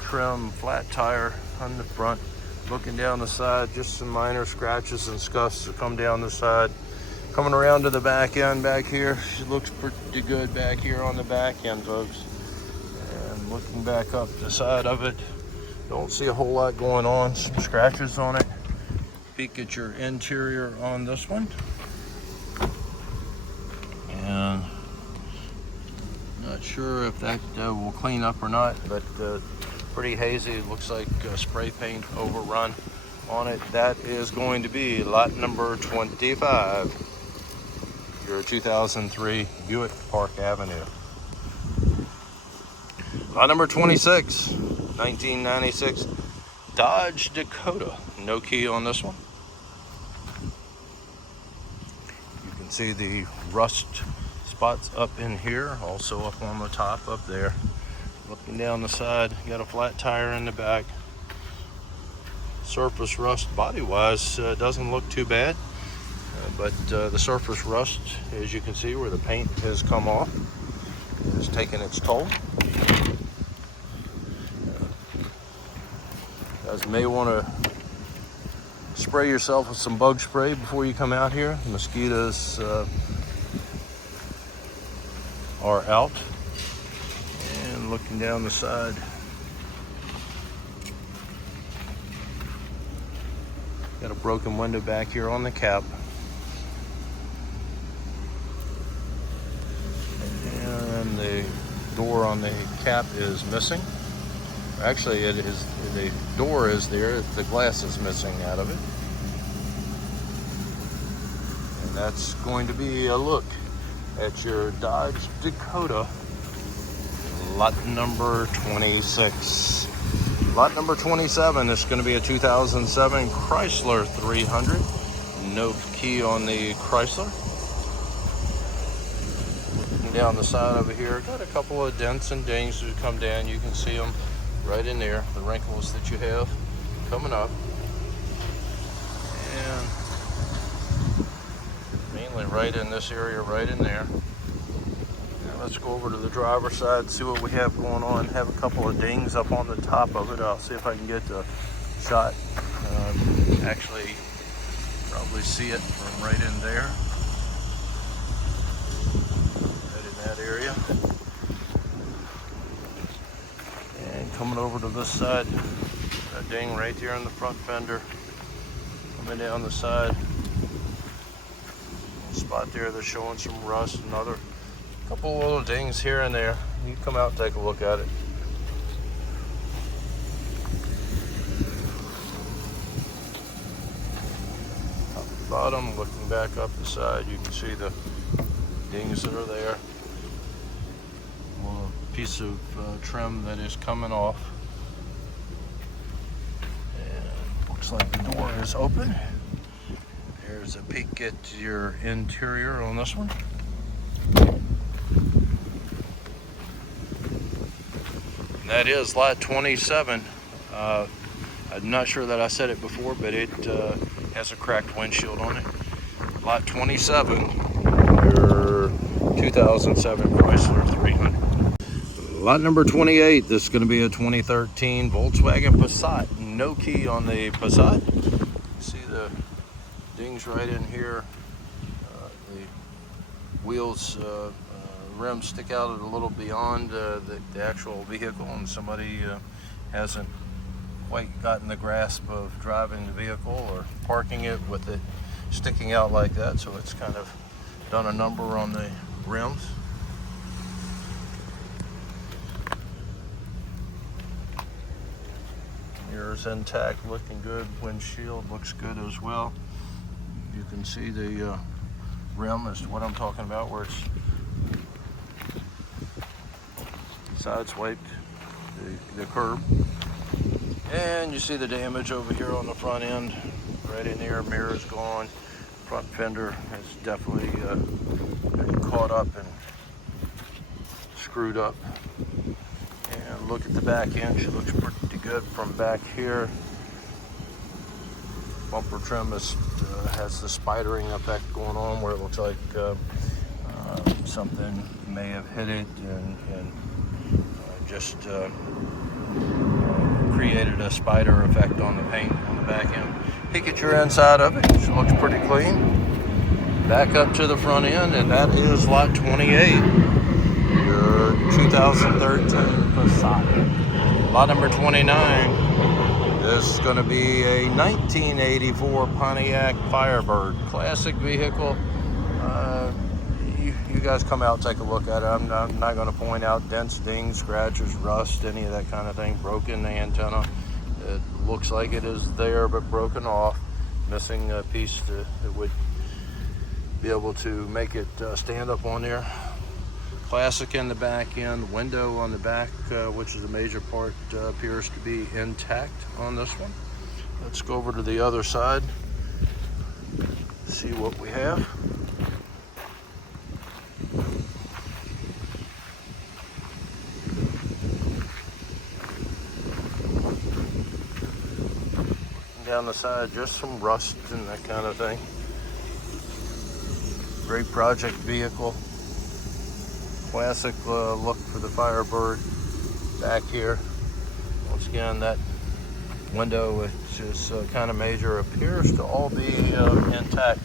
trim, flat tire on the front. Looking down the side, just some minor scratches and scuffs that come down the side. Coming around to the back end back here, she looks pretty good back here on the back end, folks. And looking back up the side of it, don't see a whole lot going on. Some scratches on it. Peek at your interior on this one. And not sure if that will clean up or not, but pretty hazy. It looks like spray paint overrun on it. That is going to be lot number 25, your 2003 Buick Park Avenue. Lot number 26, 1996 Dodge Dakota. No key on this one. You can see the rust spots up in here, also up on the top up there. Looking down the side, got a flat tire in the back. Surface rust body wise doesn't look too bad, but the surface rust, as you can see where the paint has come off, is taking its toll. You guys may want to spray yourself with some bug spray before you come out here. The mosquitoes are out. And looking down the side, Got a broken window back here on the cap. And the door on the cap is missing. Actually, it is, the door is there, the glass is missing out of it. And that's going to be a look at your Dodge Dakota, lot number 26. Lot number 27 is going to be a 2007 Chrysler 300. No key on the Chrysler. Looking down the side over here, got a couple of dents and dings that come down. You can see them right in there, the wrinkles that you have coming up. And mainly right in this area, right in there. Now let's go over to the driver's side, see what we have going on. Have a couple of dings up on the top of it. I'll see if I can get the shot. Actually, probably see it from right in there. Right in that area. And coming over to this side, a ding right there in the front fender. Coming down the side, spot there that's showing some rust. Another couple little dings here and there. You come out and take a look at it. Top to bottom, looking back up the side, you can see the dings that are there. A piece of trim that is coming off. And looks like the door is open. There's a peek at your interior on this one. And that is lot 27. I'm not sure that I said it before, but it has a cracked windshield on it. Lot 27, your 2007 Chrysler 300. Lot number 28, this is going to be a 2013 Volkswagen Passat. No key on the Passat. See the dings right in here. The wheels, rims stick out a little beyond the actual vehicle, and somebody hasn't quite gotten the grasp of driving the vehicle or parking it with it sticking out like that, so it's kind of done a number on the rims. Mirrors intact, looking good. Windshield looks good as well. You can see the rim is what I'm talking about, where it's sideswiped the curb. And you see the damage over here on the front end, right in there. Mirror's gone. Front fender has definitely been caught up and screwed up. And look at the back end. She looks pretty good from back here. Bumper trim has the spidering effect going on, where it looks like something may have hit it and just created a spider effect on the paint on the back end. Peek at your inside of it. She looks pretty clean. Back up to the front end, and that is lot 28. Your 2013 Passat. Lot number 29. This is going to be a 1984 Pontiac Firebird. Classic vehicle. You guys come out and take a look at it. I'm not going to point out dents, dings, scratches, rust, any of that kind of thing. Broken antenna. It looks like it is there, but broken off. Missing a piece that would be able to make it stand up on there. Classic in the back end. Window on the back, which is a major part, appears to be intact on this one. Let's go over to the other side, see what we have. Down the side, just some rust and that kind of thing. Great project vehicle. Classic look for the Firebird back here. Once again, that window, which is kind of major, appears to all be intact.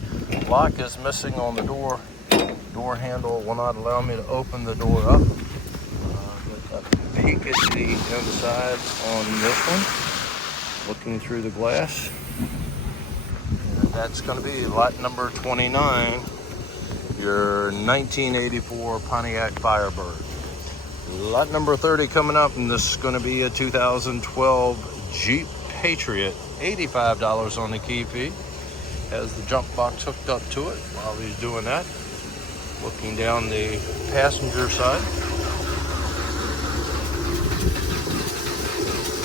Lock is missing on the door. Door handle will not allow me to open the door up. Peek at the inside on this one. Looking through the glass. that's going to be lot number 29, your 1984 Pontiac Firebird. Lot number 30 coming up, and this is going to be a 2012 Jeep Patriot. $85 on the key fee. Has the jump box hooked up to it while he's doing that. Looking down the passenger side.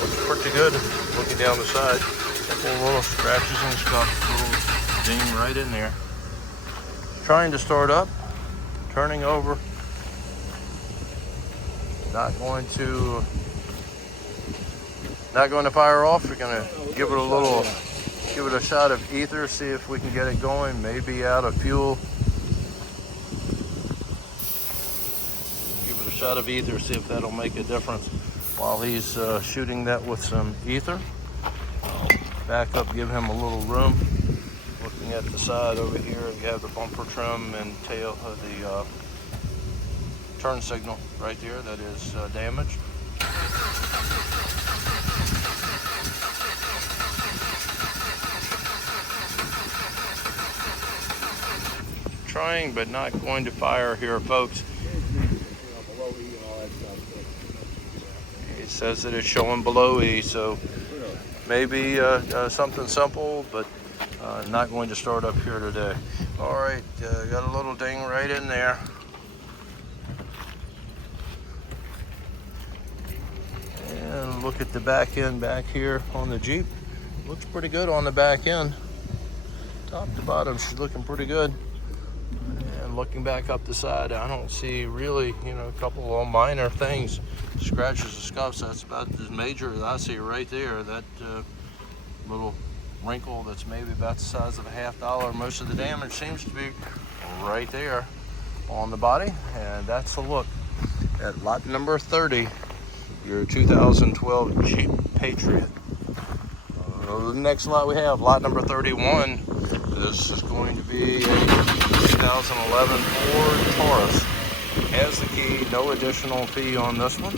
Looks pretty good. Looking down the side. Couple little scratches and stuff. Little ding right in there. Trying to start up. Turning over. Not going to fire off. We're going to give it a shot of ether, see if we can get it going. Maybe out of fuel. Give it a shot of ether, see if that'll make a difference while he's shooting that with some ether. Back up, give him a little room. Looking at the side over here, you have the bumper trim and tail of the turn signal right there that is damaged. Trying but not going to fire here, folks. It says that it's showing below E, so maybe something simple, but not going to start up here today. All right, got a little ding right in there. And look at the back end back here on the Jeep. Looks pretty good on the back end. Top to bottom, she's looking pretty good. And looking back up the side, I don't see really, a couple of minor things. Scratches and scuffs, that's about as major as I see right there. That little wrinkle that's maybe about the size of a $50. Most of the damage seems to be right there on the body. And that's a look at lot number 30, your 2012 Jeep Patriot. The next lot we have, lot number 31. This is going to be a 2011 Ford Taurus. Has the key, no additional fee on this one.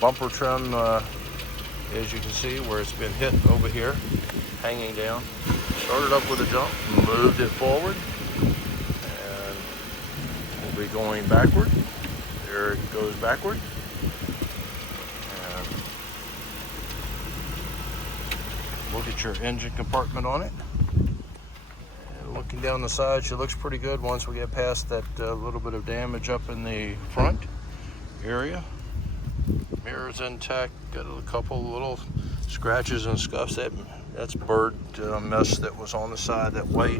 Bumper trim, as you can see, where it's been hit over here, hanging down. Started up with a jump, moved it forward, and we'll be going backward. There it goes backward. And look at your engine compartment on it. Looking down the side, she looks pretty good once we get past that little bit of damage up in the front area. Mirrors intact, got a couple little scratches and scuffs. That's bird mess that was on the side, that white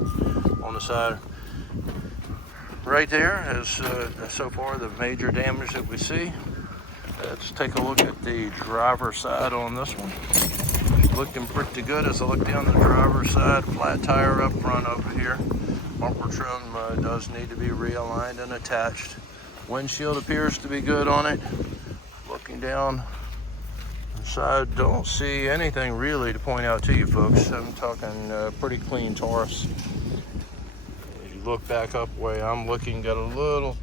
on the side. Right there is so far the major damage that we see. Let's take a look at the driver's side on this one. Looking pretty good as I look down the driver's side. Flat tire up front over here. Bumper trim does need to be realigned and attached. Windshield appears to be good on it. Looking down the side, don't see anything really to point out to you folks. I'm talking pretty clean Taurus. As you look back up way I'm looking, got a little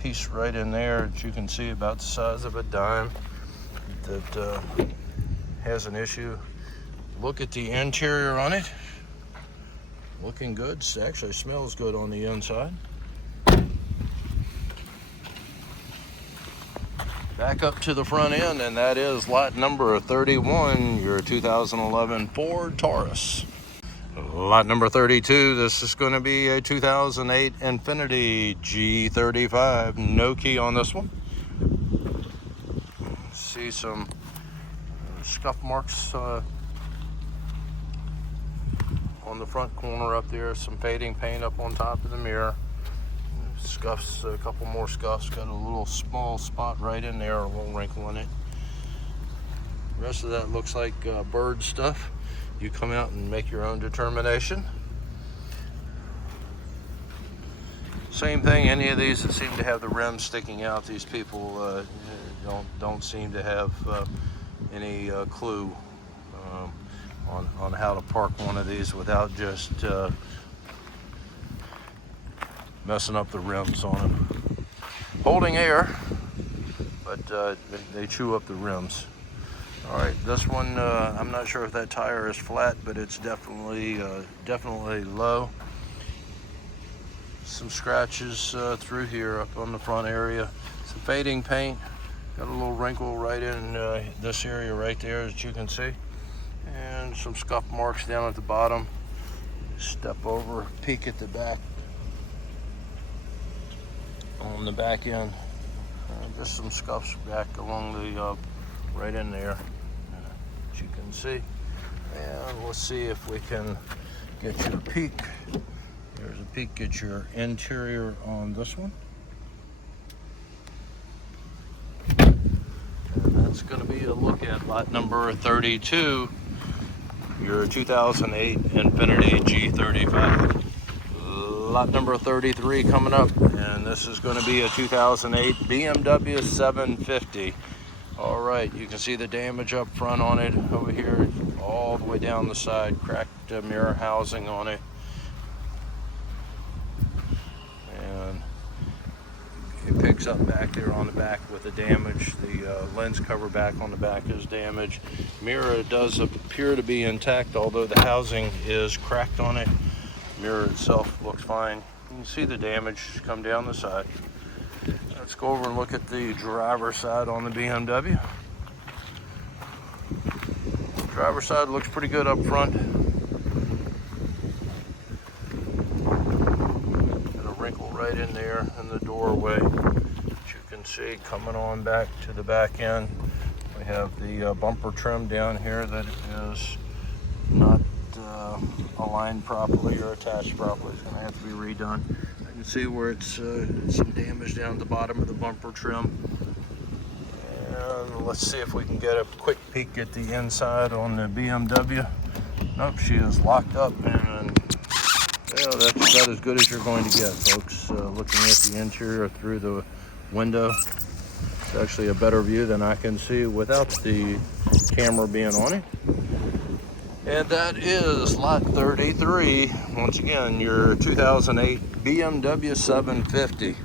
piece right in there that you can see about the size of a dime that has an issue. Look at the interior on it. Looking good. It actually smells good on the inside. Back up to the front end, and that is lot number 31, your 2011 Ford Taurus. Lot number 32, this is going to be a 2008 Infiniti G35. No key on this one. See some scuff marks on the front corner up there, some fading paint up on top of the mirror. Scuffs, a couple more scuffs, got a little small spot right in there, a little wrinkle in it. The rest of that looks like bird stuff. You come out and make your own determination. Same thing, any of these that seem to have the rims sticking out, these people don't seem to have any clue on how to park one of these without just messing up the rims on them. Holding air, but they chew up the rims. All right, this one, I'm not sure if that tire is flat, but it's definitely low. Some scratches through here up on the front area. Some fading paint. Got a little wrinkle right in this area right there, as you can see. And some scuff marks down at the bottom. Step over, peek at the back. On the back end, just some scuffs back along the right in there, as you can see. And let's see if we can get you a peek. There's a peek at your interior on this one. And that's going to be a look at lot number 32, your 2008 Infiniti G35. Lot number 33 coming up, and this is going to be a 2008 BMW 750. All right, you can see the damage up front on it over here, all the way down the side, cracked mirror housing on it. And it picks up back there on the back with the damage. The lens cover back on the back is damaged. Mirror does appear to be intact, although the housing is cracked on it. Mirror itself looks fine. You can see the damage come down the side. Let's go over and look at the driver's side on the BMW. Driver's side looks pretty good up front. Got a wrinkle right in there in the doorway, which you can see coming on back to the back end. We have the bumper trim down here that is not aligned properly or attached properly. It's going to have to be redone. I can see where it's some damage down at the bottom of the bumper trim. And let's see if we can get a quick peek at the inside on the BMW. Nope, she is locked up, and yeah, that's about as good as you're going to get, folks. Looking at the interior through the window, it's actually a better view than I can see without the camera being on it. And that is lot 33. Once again, your 2008 BMW 750.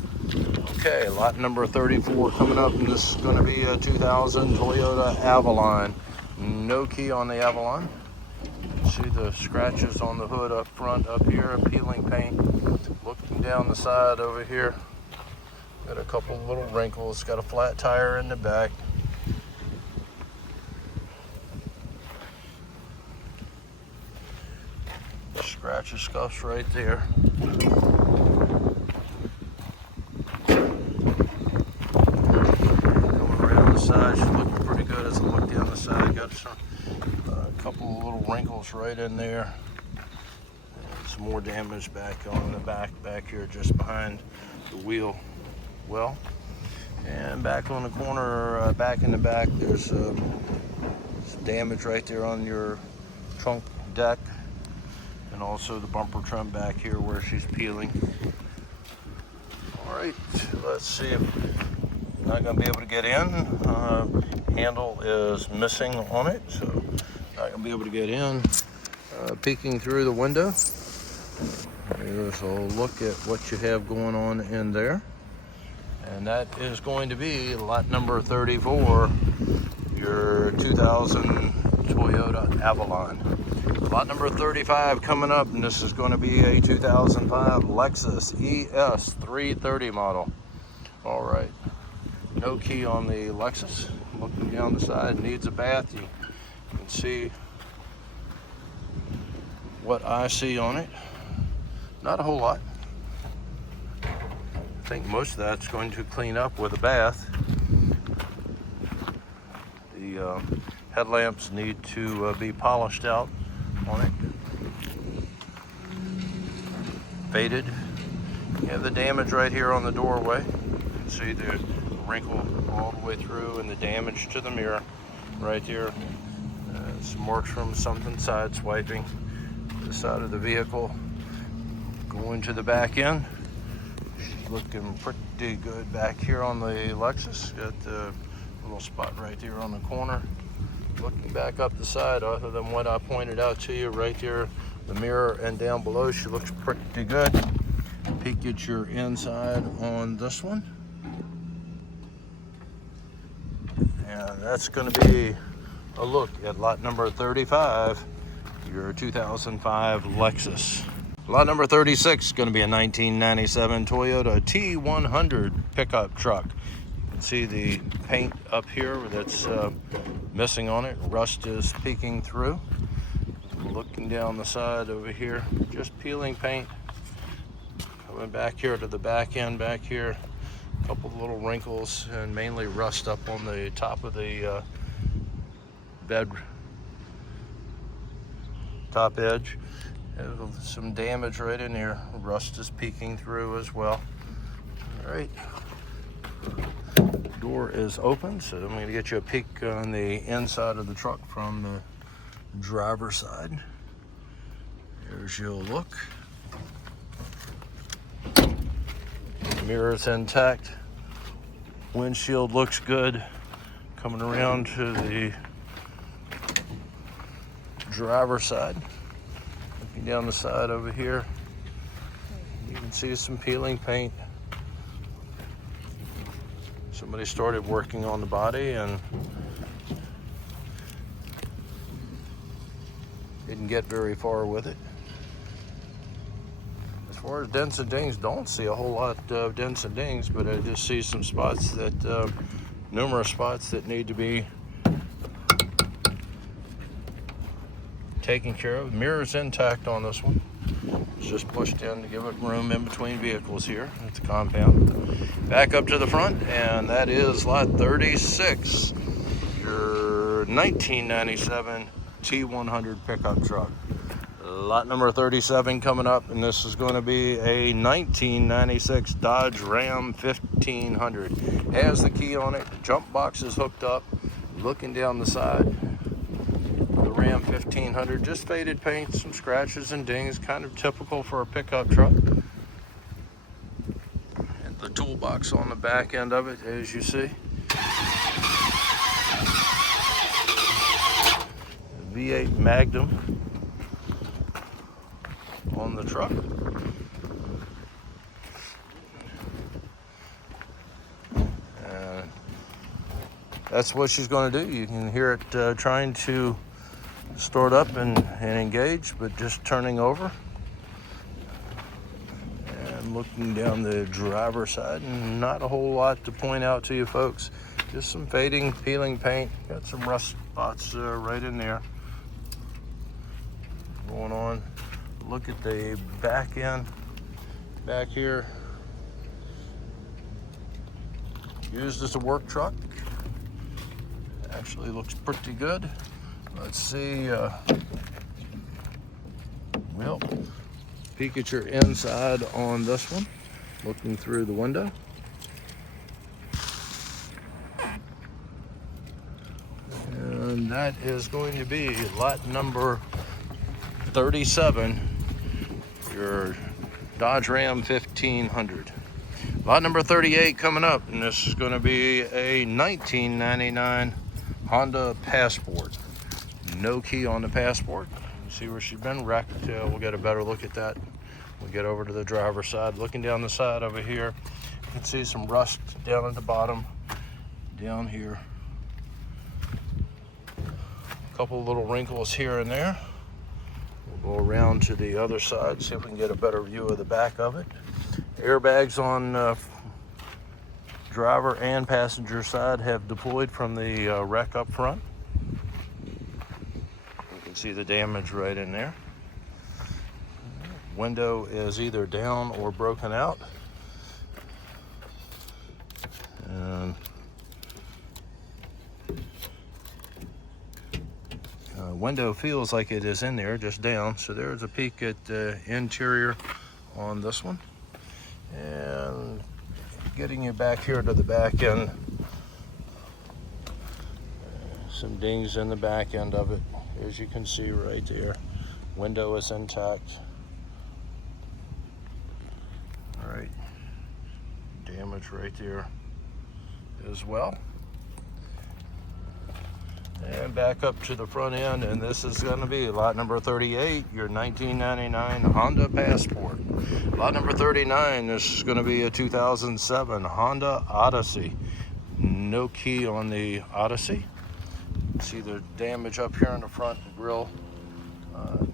Okay, lot number 34 coming up, and this is going to be a 2000 Toyota Avalon. No key on the Avalon. See the scratches on the hood up front, up here, peeling paint. Looking down the side over here, got a couple little wrinkles. Got a flat tire in the back. Scratches, scuffs right there. Coming around the side, she's looking pretty good as I look down the side. Got some, a couple of little wrinkles right in there. And some more damage back on the back here, just behind the wheel well. And back on the corner, back in the back, there's some damage right there on your trunk deck. And also the bumper trim back here where she's peeling. All right, let's see if I'm not gonna be able to get in. Handle is missing on it, so not gonna be able to get in. Peeking through the window, here's a look at what you have going on in there. And that is going to be lot number 34, your 2000 Toyota Avalon. Lot number 35 coming up, and this is going to be a 2005 Lexus ES 330 model. All right, no key on the Lexus. Looking down the side, needs a bath. You can see what I see on it. Not a whole lot. I think most of that's going to clean up with a bath. The headlamps need to be polished out on it. Faded. You have the damage right here on the doorway. You can see the wrinkle all the way through and the damage to the mirror right here. Some marks from something side swiping to the side of the vehicle. Going to the back end. She's looking pretty good back here on the Lexus. Got the little spot right there on the corner. Looking back up the side, other than what I pointed out to you right there, the mirror and down below, she looks pretty good. Peek at your inside on this one. And that's going to be a look at lot number 35, your 2005 Lexus. Lot number 36 is going to be a 1997 Toyota T100 pickup truck. You can see the paint up here that's missing on it. Rust is peeking through. Looking down the side over here, just peeling paint. Coming back here to the back end back here, a couple of little wrinkles and mainly rust up on the top of the bed top edge. Some damage right in here. Rust is peeking through as well. All right, door is open, so I'm going to get you a peek on the inside of the truck from the driver's side. There's your look. Mirrors intact. Windshield looks good. Coming around to the driver's side. Looking down the side over here, you can see some peeling paint. Somebody started working on the body and didn't get very far with it. As far as dents and dings, don't see a whole lot of dents and dings, but I just see some spots that, numerous spots that need to be taken care of. Mirrors intact on this one. It's just pushed in to give it room in between vehicles here at the compound. Back up to the front, and that is lot 36, your 1997 T100 pickup truck. Lot number 37 coming up, and this is going to be a 1996 Dodge Ram 1500. Has the key on it, jump box is hooked up. Looking down the side, the Ram 1500, just faded paint, some scratches and dings, kind of typical for a pickup truck. And the toolbox on the back end of it, as you see. V8 Magnum on the truck. And that's what she's going to do. You can hear it trying to start up and engage, but just turning over. And looking down the driver's side, and not a whole lot to point out to you folks. Just some fading, peeling paint. Got some rust spots right in there going on. Look at the back end back here. Used as a work truck. Actually looks pretty good. Let's see. Well, peek at your inside on this one. Looking through the window. And that is going to be lot number 37, your Dodge Ram 1500. Lot number 38 coming up, and this is going to be a 1999 Honda Passport. No key on the Passport. See where she's been wrecked. We'll get a better look at that. We'll get over to the driver's side. Looking down the side over here, you can see some rust down at the bottom, down here. A couple of little wrinkles here and there. We'll go around to the other side, see if we can get a better view of the back of it. Airbags on driver and passenger side have deployed from the wreck up front. You can see the damage right in there. Window is either down or broken out. And window feels like it is in there, just down. So there's a peek at the interior on this one. And getting you back here to the back end. Some dings in the back end of it, as you can see right there. Window is intact. All right, damage right there as well. And back up to the front end, and this is going to be lot number 38, your 1999 Honda Passport. Lot number 39, this is going to be a 2007 Honda Odyssey. No key on the Odyssey. see the damage up here in the front grille,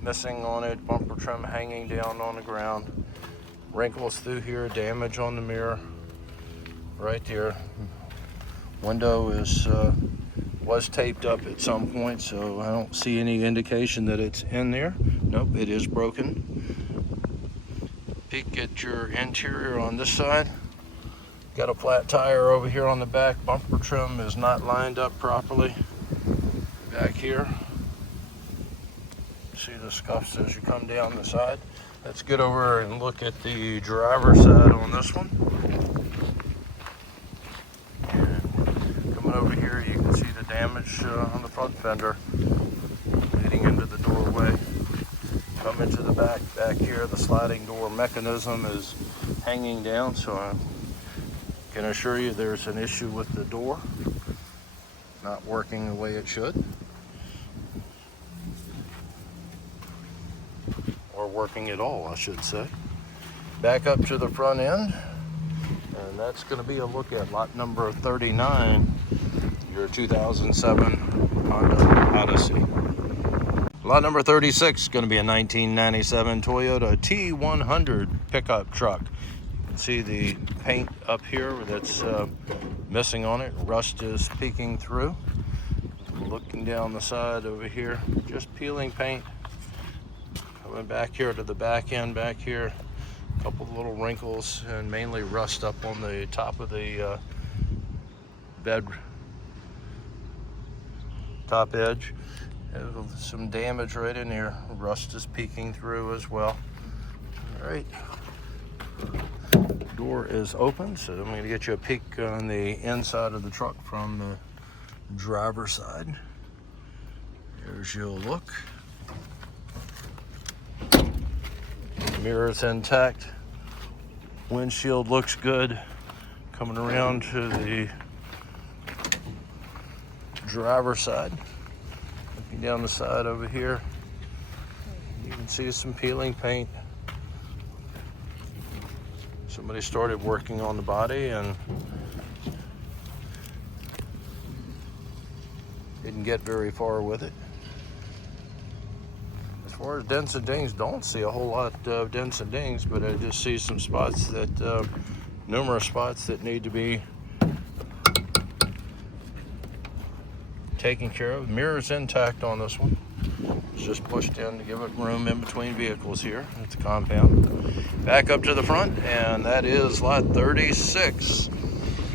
missing on it, bumper trim hanging down on the ground, wrinkles through here, damage on the mirror right there. Window was taped up at some point, so I don't see any indication that it's in there. Nope, it is broken. Peek at your interior on this side. Got a flat tire over here on the back. Bumper trim is not lined up properly back here. See the scuffs as you come down the side. Let's get over and look at the driver's side on this one. And coming over here, you can see the damage on the front fender leading into the doorway. Come into the back here, the sliding door mechanism is hanging down, so I can assure you there's an issue with the door not working the way it should, or working at all, I should say. Back up to the front end, and that's going to be a look at lot number 39, your 2007 Honda Odyssey. Lot number 36 is going to be a 1997 Toyota T100 pickup truck. You can see the paint up here that's missing on it. Rust is peeking through. Looking down the side over here, just peeling paint. Coming back here to the back end back here, a couple of little wrinkles and mainly rust up on the top of the bed top edge. Some damage right in here. Rust is peeking through as well. All right, door is open, so I'm going to get you a peek on the inside of the truck from the driver's side. There's your look. Mirror's intact. Windshield looks good. Coming around to the driver's side. Looking down the side over here, you can see some peeling paint. Somebody started working on the body and didn't get very far with it. As far as dents and dings, don't see a whole lot of dents and dings, but I just see some spots that, numerous spots that need to be taken care of. Mirror's intact on this one. It's just pushed in to give it room in between vehicles here at the compound. Back up to the front, and that is lot 36,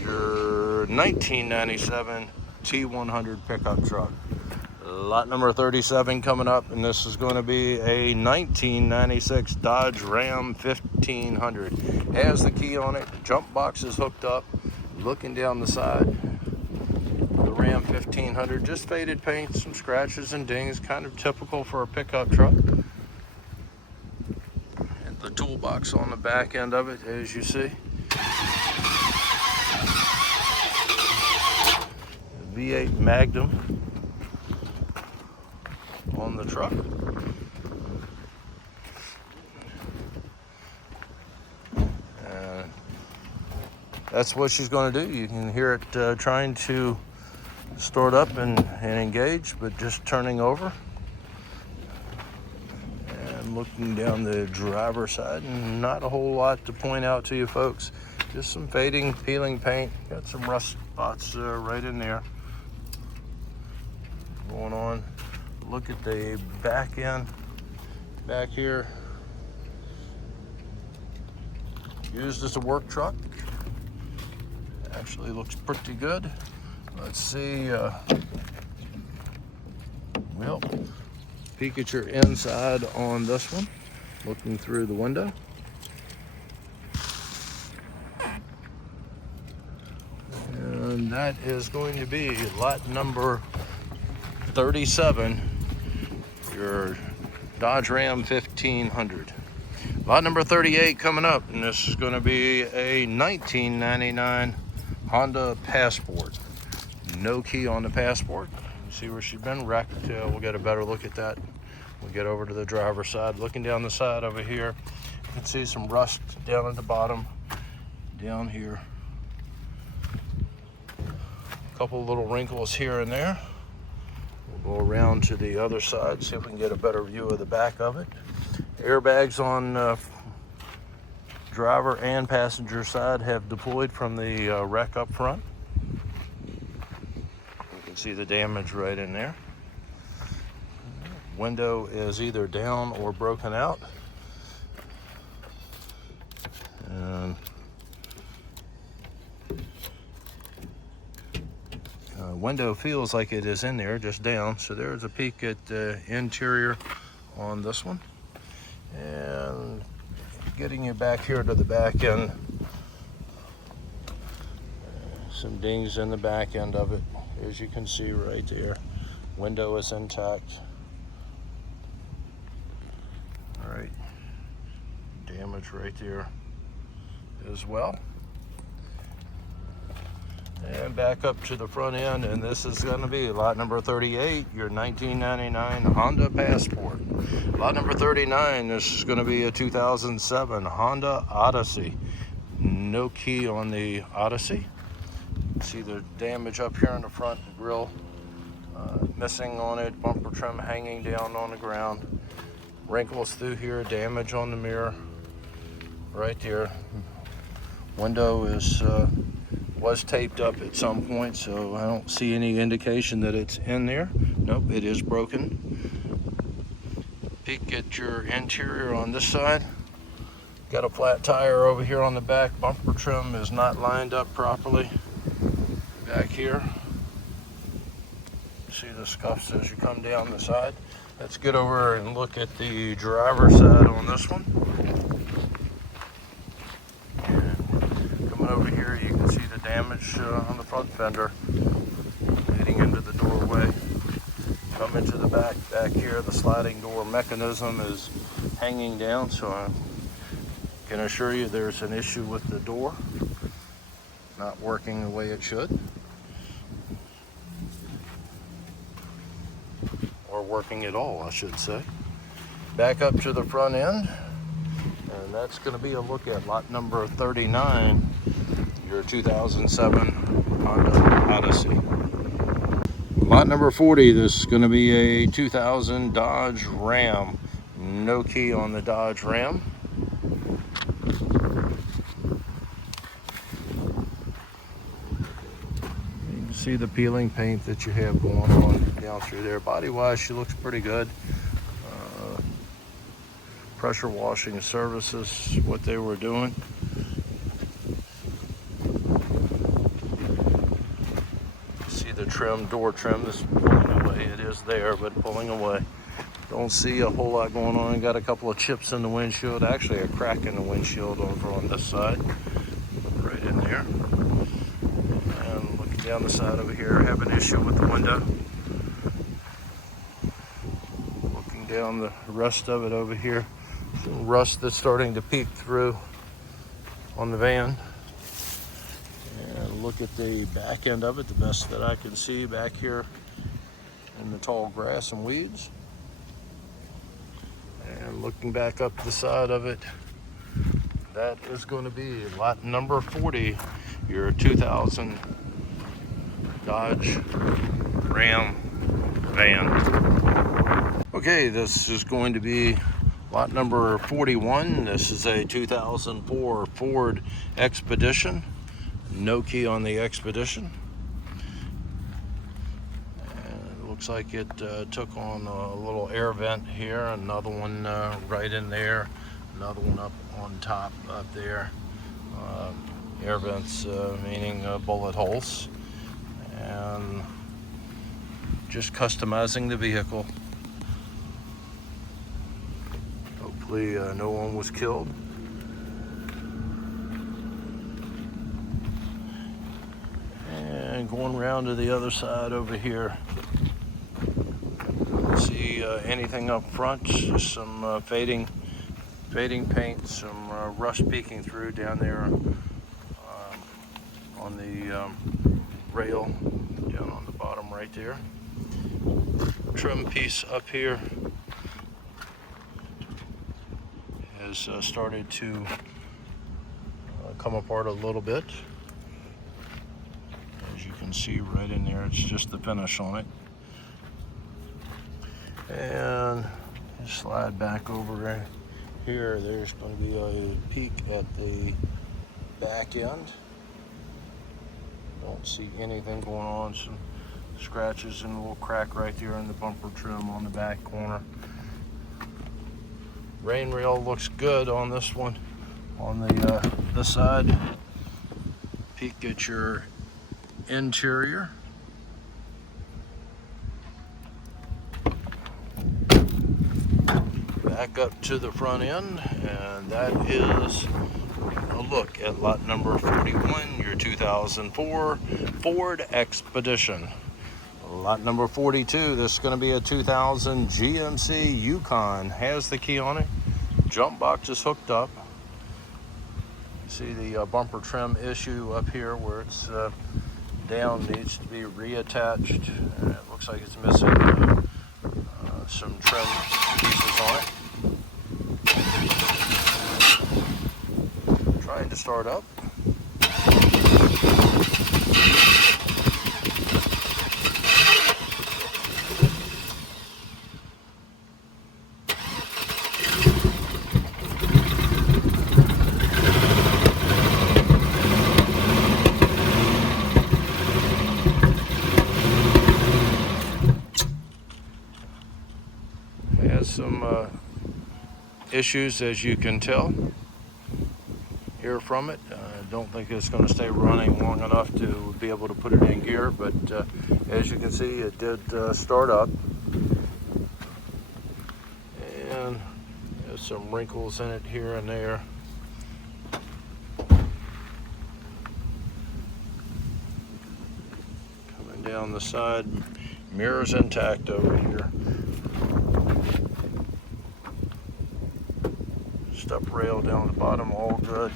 your 1997 T100 pickup truck. Lot number 37 coming up, and this is going to be a 1996 Dodge Ram 1500. Has the key on it, jump box is hooked up. Looking down the side, Ram 1500, just faded paint, some scratches and dings, kind of typical for a pickup truck. And the toolbox on the back end of it, as you see. The V8 Magnum on the truck. And that's what she's going to do. You can hear it trying to start up and engage, but just turning over. And looking down the driver's side, and not a whole lot to point out to you folks. Just some fading, peeling paint. Got some rust spots right in there going on. Look at the back end back here. Used as a work truck. Actually looks pretty good. Let's see, well, peek at your inside on this one, looking through the window. And that is going to be lot number 37, your Dodge Ram 1500. Lot number 38 coming up, and this is going to be a 1999 Honda Passport. No key on the Passport. See where she's been wrecked. We'll get a better look at that. We'll get over to the driver's side. Looking down the side over here, you can see some rust down at the bottom, down here. A couple little wrinkles here and there. We'll go around to the other side, see if we can get a better view of the back of it. Airbags on driver and passenger side have deployed from the wreck up front. You can see the damage right in there. Window is either down or broken out. And window feels like it is in there, just down. So there's a peek at the interior on this one. And getting you back here to the back end, some dings in the back end of it, as you can see right there. Window is intact. All right, damage right there as well. And back up to the front end, and this is going to be lot number 38, your 1999 Honda Passport. Lot number 39, this is going to be a 2007 Honda Odyssey. No key on the Odyssey. See the damage up here in the front, the grille missing on it, bumper trim hanging down on the ground. Wrinkles through here, damage on the mirror right there. Window is was taped up at some point, so I don't see any indication that it's in there. Nope, it is broken. Peek at your interior on this side. Got a flat tire over here on the back. Bumper trim is not lined up properly back here. See the scuffs as you come down the side. Let's get over and look at the driver's side on this one. Over here you can see the damage on the front fender leading into the doorway. Come into the back here, the sliding door mechanism is hanging down, so I can assure you there's an issue with the door not working the way it should, or working at all, I should say. Back up to the front end, and that's going to be a look at lot number 39, your 2007 Honda Odyssey. Lot number 40, this is going to be a 2000 Dodge Ram. No key on the Dodge Ram. You can see the peeling paint that you have going on down through there. Body-wise, she looks pretty good. Pressure washing services, what they were doing. See the trim, door trim is pulling away. It is there, but pulling away. Don't see a whole lot going on. Got a couple of chips in the windshield. Actually, a crack in the windshield over on this side. Right in there. And looking down the side over here, I have an issue with the window. Looking down the rest of it over here. Some rust that's starting to peek through on the van. And look at the back end of it, the best that I can see back here in the tall grass and weeds. And looking back up the side of it, that is going to be lot number 40, your 2000 Dodge Ram van. Okay, this is going to be lot number 41. This is a 2004 Ford Expedition. No key on the Expedition. And it looks like it took on a little air vent here. Another one right in there. Another one up on top up there. Air vents meaning bullet holes. And just customizing the vehicle. Hopefully no one was killed. And going around to the other side over here, see anything up front, just some fading paint, some rust peeking through down there on the rail down on the bottom right there. Trim piece up here has started to come apart a little bit. As you can see right in there, it's just the finish on it. And slide back over here. There's going to be a peek at the back end. Don't see anything going on. Some scratches and a little crack right there in the bumper trim on the back corner. Rain rail looks good on this one. On the this side, peek at your interior. Back up to the front end, and that is a look at lot number 41, your 2004 Ford Expedition. Lot number 42, this is going to be a 2000 GMC Yukon. Has the key on it. Jump box is hooked up. You see the bumper trim issue up here where it's down, needs to be reattached. It looks like it's missing some trim pieces on it. Trying to start up. Has some issues, as you can tell here from it. I don't think it's going to stay running long enough to be able to put it in gear, but as you can see, it did start up, and there's some wrinkles in it here and there. Coming down the side, mirrors intact over here. Step rail down the bottom, all good.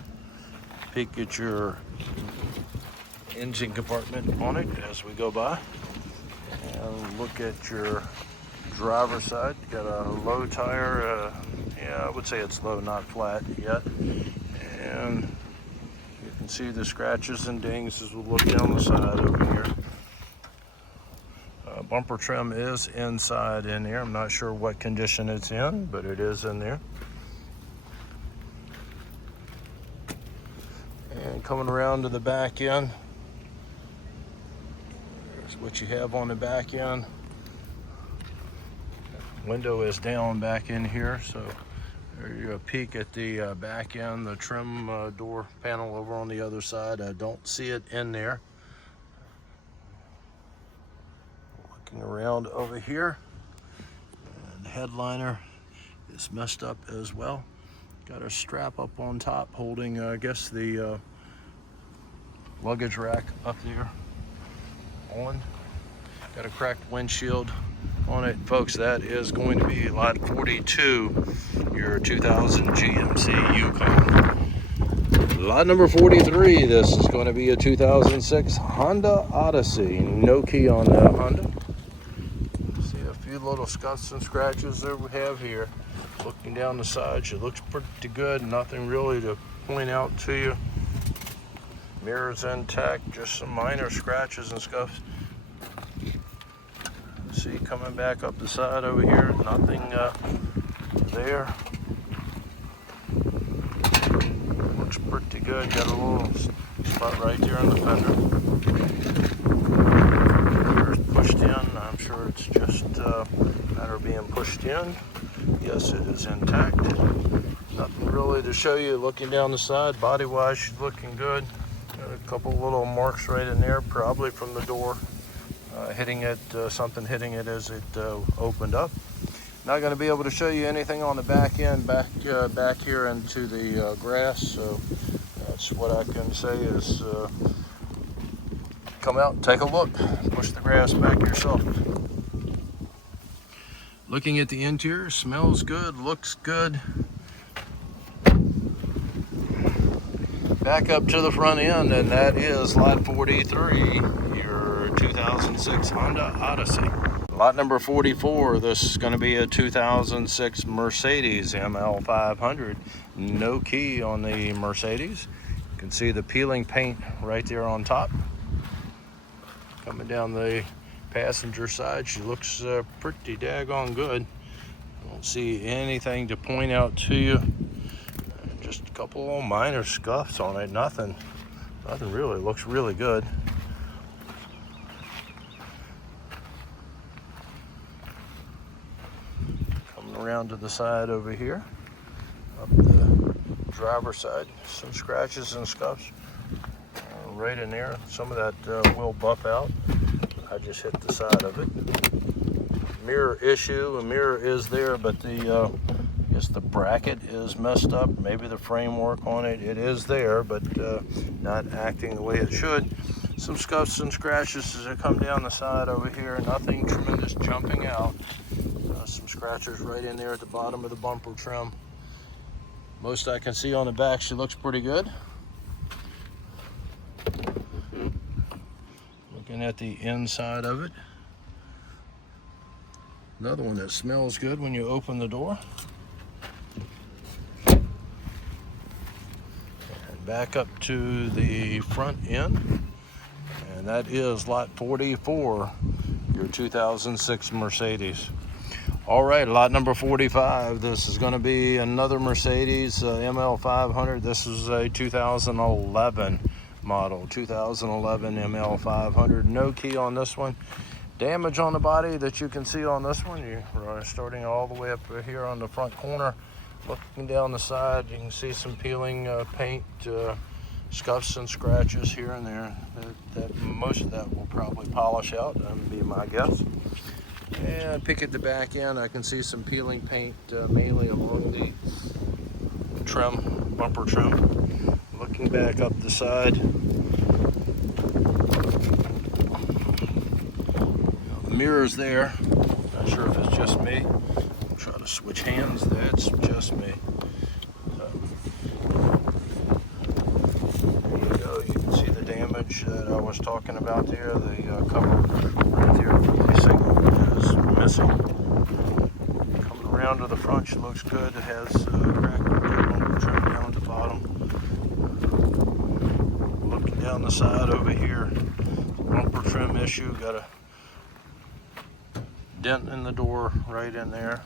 Peek at your engine compartment on it as we go by. And look at your driver's side. Got a low tire. Yeah, I would say it's low, not flat yet. And you can see the scratches and dings as we look down the side over here. Bumper trim is inside in there. I'm not sure what condition it's in, but it is in there. And coming around to the back end, there's what you have on the back end. Window is down back in here, so there you go. Peek at the back end, the trim door panel over on the other side. I don't see it in there. Looking around over here, and the headliner is messed up as well. Got a strap up on top holding, I guess, the luggage rack up there on. Got a cracked windshield on it. Folks, that is going to be lot 42, your 2000 GMC Yukon. Lot number 43, this is going to be a 2006 Honda Odyssey. No key on that Honda. See a few little scuffs and scratches that we have here. Looking down the sides, it looks pretty good. Nothing really to point out to you. Mirrors intact, just some minor scratches and scuffs. See, coming back up the side over here, nothing there. Looks pretty good. Got a little spot right there on the fender. Mirrors pushed in. I'm sure it's just a matter of being pushed in. Yes, it is intact. Nothing really to show you looking down the side. Body-wise, she's looking good. Got a couple little marks right in there, probably from the door hitting it, something hitting it as it opened up. Not going to be able to show you anything on the back end, back here into the grass. So that's what I can say is come out and take a look. Push the grass back yourself. Looking at the interior, smells good, looks good. Back up to the front end, and that is lot 43, your 2006 Honda Odyssey. Lot number 44, this is going to be a 2006 Mercedes ML500. No key on the Mercedes. You can see the peeling paint right there on top. Coming down the passenger side, she looks pretty daggone good. I don't see anything to point out to you. Just a couple of minor scuffs on it. Nothing really. Looks really good. Coming around to the side over here, up the driver's side, some scratches and scuffs right in there. Some of that will buff out. I just hit the side of it. Mirror issue. A mirror is there, but the I guess the bracket is messed up. Maybe the framework on it is there, but not acting the way it should. Some scuffs and scratches as I come down the side over here. Nothing tremendous jumping out. Some scratches right in there at the bottom of the bumper trim. Most I can see on the back, she looks pretty good. Looking at the inside of it. Another one that smells good when you open the door. And back up to the front end. And that is lot 44, your 2006 Mercedes. All right, lot number 45. This is going to be another Mercedes ML500. This is a 2011 model, 2011 ML500. No key on this one. Damage on the body that you can see on this one. You're starting all the way up here on the front corner. Looking down the side, you can see some peeling paint, scuffs and scratches here and there. Most of that will probably polish out, that would be my guess. And peek at the back end, I can see some peeling paint mainly along the trim, bumper trim. Looking back up the side, the mirror's there. Not sure if it's just me. I'll try to switch hands. That's just me. There you go. You can see the damage that I was talking about there. The cover right there for the signal is missing. Coming around to the front, she looks good. It has cracked bumper trim down at the bottom. Looking down the side over here, bumper trim issue. Got a dent in the door right in there.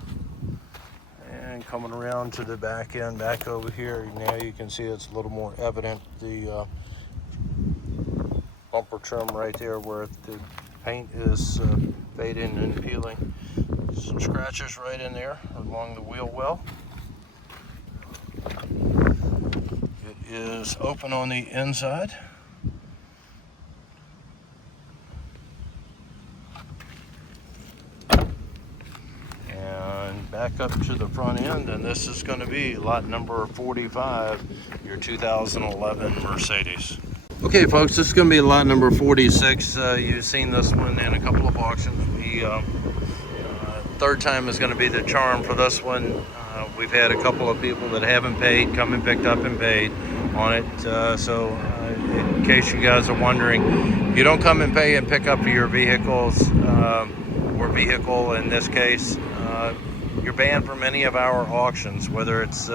And coming around to the back end, back over here, now you can see it's a little more evident. The bumper trim right there where the paint is fading and peeling. Some scratches right in there along the wheel well. It is open on the inside. And back up to the front end, and this is going to be lot number 45, your 2011 Mercedes. Okay folks, this is going to be lot number 46. You've seen this one in a couple of auctions. Third time is going to be the charm for this one. We've had a couple of people that haven't paid, come and picked up and paid on it. So in case you guys are wondering, if you don't come and pay and pick up your vehicles, or vehicle in this case, you're banned from any of our auctions, whether it's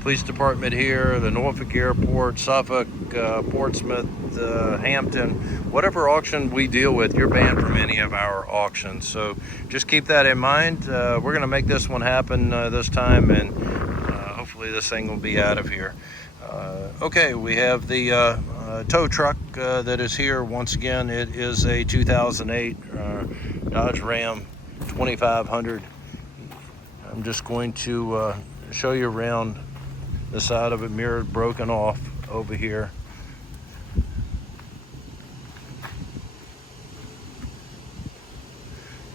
police department here, the Norfolk Airport, Suffolk, Portsmouth, Hampton, whatever auction we deal with, you're banned from any of our auctions. So just keep that in mind. We're going to make this one happen this time, and hopefully this thing will be out of here. Okay, we have the tow truck that is here. Once again, it is a 2008 Dodge Ram 2500. I'm just going to show you around the side of it. Mirror broken off over here.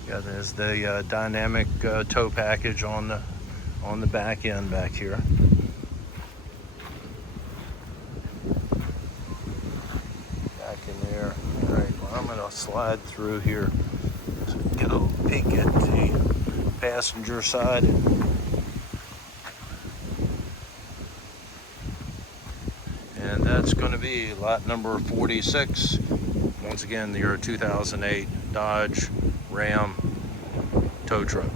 Yeah, there's the dynamic tow package on the back end back here. Back in there. All right, well, I'm gonna slide through here to get a peek at the passenger side. And that's going to be lot number 46. Once again, your 2008 Dodge Ram tow truck.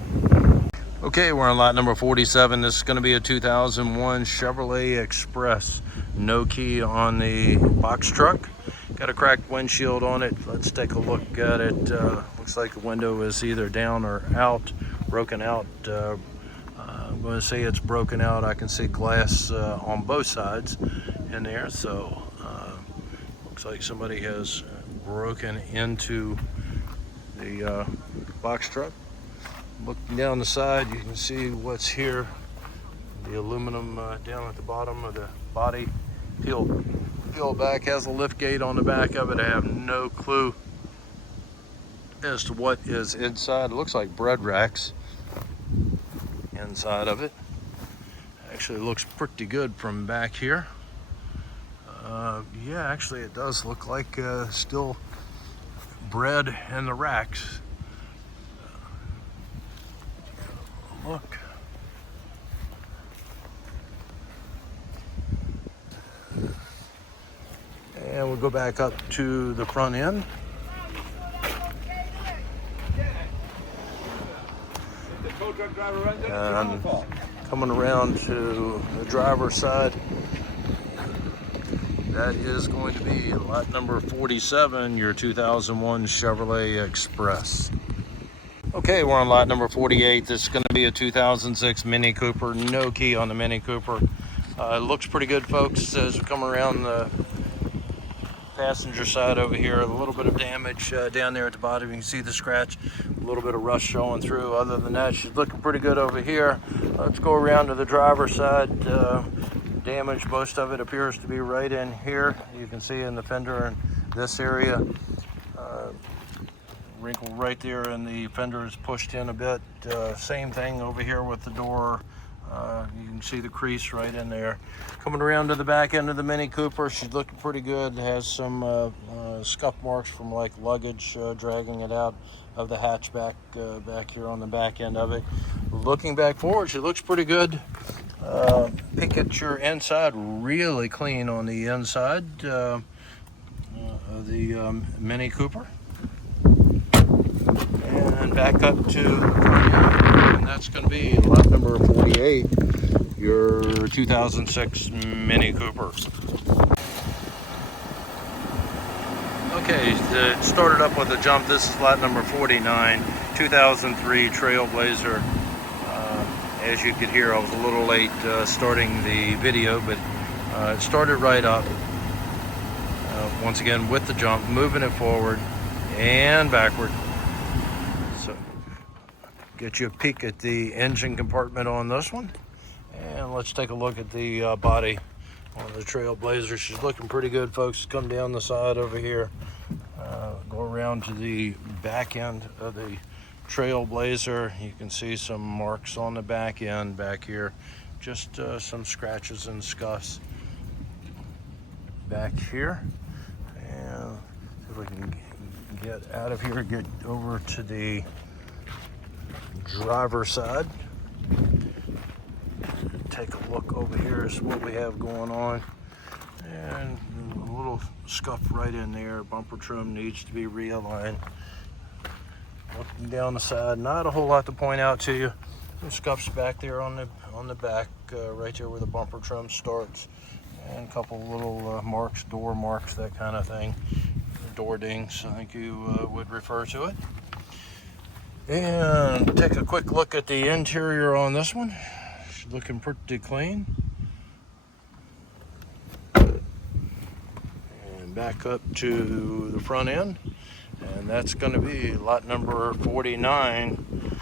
Okay, we're on lot number 47. This is going to be a 2001 Chevrolet Express. No key on the box truck. Got a cracked windshield on it. Let's take a look at it. Looks like the window is either down or out, broken out. I'm going to say it's broken out. I can see glass on both sides in there, so looks like somebody has broken into the box truck. Looking down the side, you can see what's here. The aluminum down at the bottom of the body peeled back, has a lift gate on the back of it. I have no clue as to what is inside. It looks like bread racks inside of it. Actually looks pretty good from back here. Yeah, actually it does look like still bread in the racks. Look. And we'll go back up to the front end. And coming around to the driver's side, that is going to be lot number 47, your 2001 Chevrolet Express. Okay, we're on lot number 48. This is going to be a 2006 Mini Cooper. No key on the Mini Cooper. It looks pretty good, folks, as we come around the passenger side over here. A little bit of damage down there at the bottom. You can see the scratch, a little bit of rust showing through. Other than that, she's looking pretty good over here. Let's go around to the driver's side. Damage, most of it appears to be right in here. You can see in the fender in this area. Wrinkle right there, and the fender is pushed in a bit. Same thing over here with the door. You can see the crease right in there. Coming around to the back end of the Mini Cooper, she's looking pretty good. Has some scuff marks from like luggage dragging it out of the hatchback back here on the back end of it. Looking back forward, she looks pretty good. Peek at your inside, really clean on the inside of the Mini Cooper. And back up to the front end, and that's going to be lot number 48, your 2006 Mini Cooper. Okay, it started up with a jump. This is lot number 49, 2003 Trailblazer. As you could hear, I was a little late starting the video, but it started right up. Once again with the jump, moving it forward and backward. So get you a peek at the engine compartment on this one. And let's take a look at the body on the Trailblazer. She's looking pretty good, folks. Come down the side over here. Go around to the back end of the Trailblazer. You can see some marks on the back end back here. Just some scratches and scuffs back here. And see if we can get out of here, get over to the driver's side. Take a look over here is what we have going on. And a little scuff right in there. Bumper trim needs to be realigned. Looking down the side, not a whole lot to point out to you. Some scuffs back there on the back, right there where the bumper trim starts. And a couple little marks, door marks, that kind of thing. Door dings, I think you would refer to it. And take a quick look at the interior on this one. She's looking pretty clean. And back up to the front end. And that's going to be lot number 49,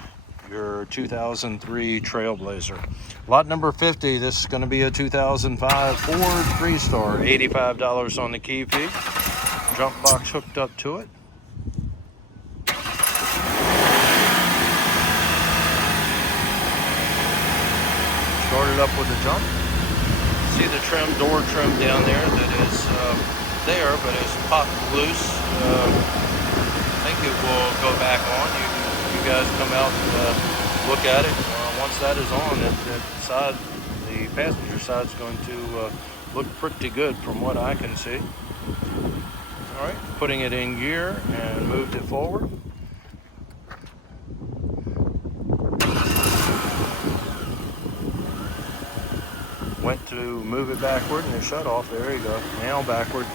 your 2003 Trailblazer. Lot number 50, this is going to be a 2005 Ford Freestyle. $85 on the key fee. Jump box hooked up to it. Started up with a jump. See the trim, door trim down there that is there, but it's popped loose. I think it will go back on. You guys come out and look at it. Once that is on, that side, the passenger side is going to look pretty good from what I can see. All right, putting it in gear and moved it forward. Went to move it backward and it shut off. There you go. Now backward.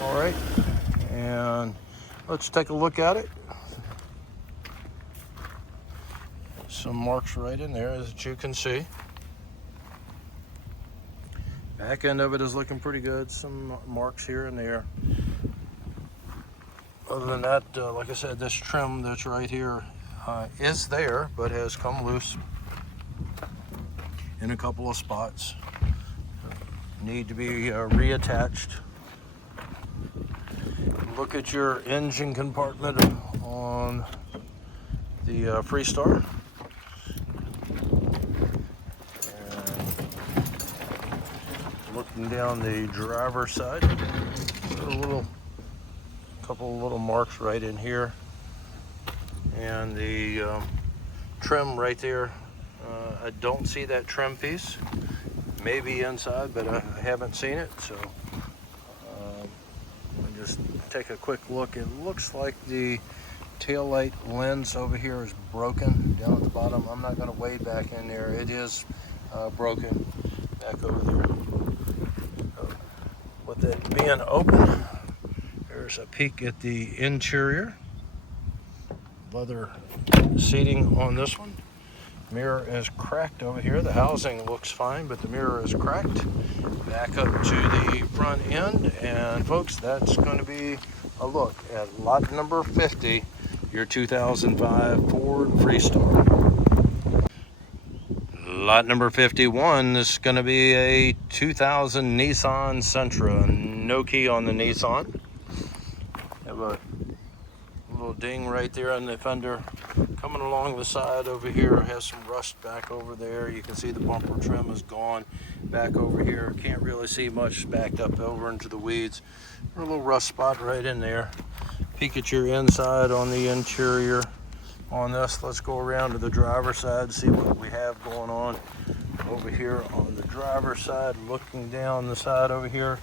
All right, and let's take a look at it. Some marks right in there, as you can see. Back end of it is looking pretty good. Some marks here and there. Other than that, like I said, this trim that's right here is there, but has come loose in a couple of spots. Need to be reattached. Look at your engine compartment on the Freestyle. And looking down the driver's side, a couple of little marks right in here, and the trim right there. I don't see that trim piece. Maybe inside, but I haven't seen it, so I'll just take a quick look. It looks like the taillight lens over here is broken down at the bottom. I'm not going to wade back in there. It is broken back over there. With it being open, there's a peek at the interior. Leather seating on this one. Mirror is cracked over here. The housing looks fine, but the mirror is cracked. Back up to the front end, and folks, that's going to be a look at lot number 50, your 2005 Ford Freestyle. Lot number 51 is going to be a 2000 Nissan Sentra. No key on the Nissan. Have a little ding right there on the fender. Coming along the side over here, has some rust back over there. You can see the bumper trim is gone back over here. Can't really see much, backed up over into the weeds. A little rust spot right in there. Peek at your inside on the interior on this. Let's go around to the driver's side, see what we have going on over here on the driver's side. Looking down the side over here,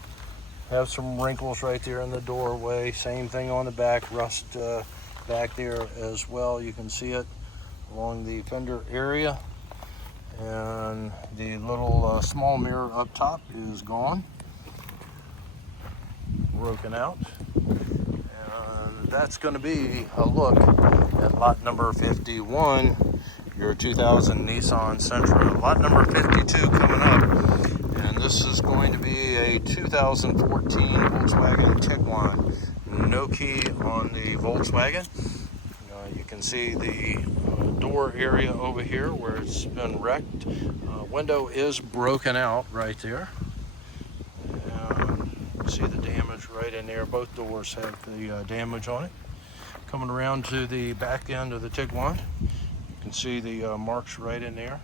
have some wrinkles right there in the doorway. Same thing on the back, rust back there as well. You can see it along the fender area, and the little small mirror up top is gone, broken out. And that's going to be a look at lot number 51, your 2000 Nissan Sentra. Lot number 52 coming up, and this is going to be a 2014 Volkswagen Tiguan. No key on the Volkswagen. You can see the door area over here where it's been wrecked. Window is broken out right there. See the damage right in there. Both doors have the damage on it. Coming around to the back end of the Tiguan, you can see the marks right in there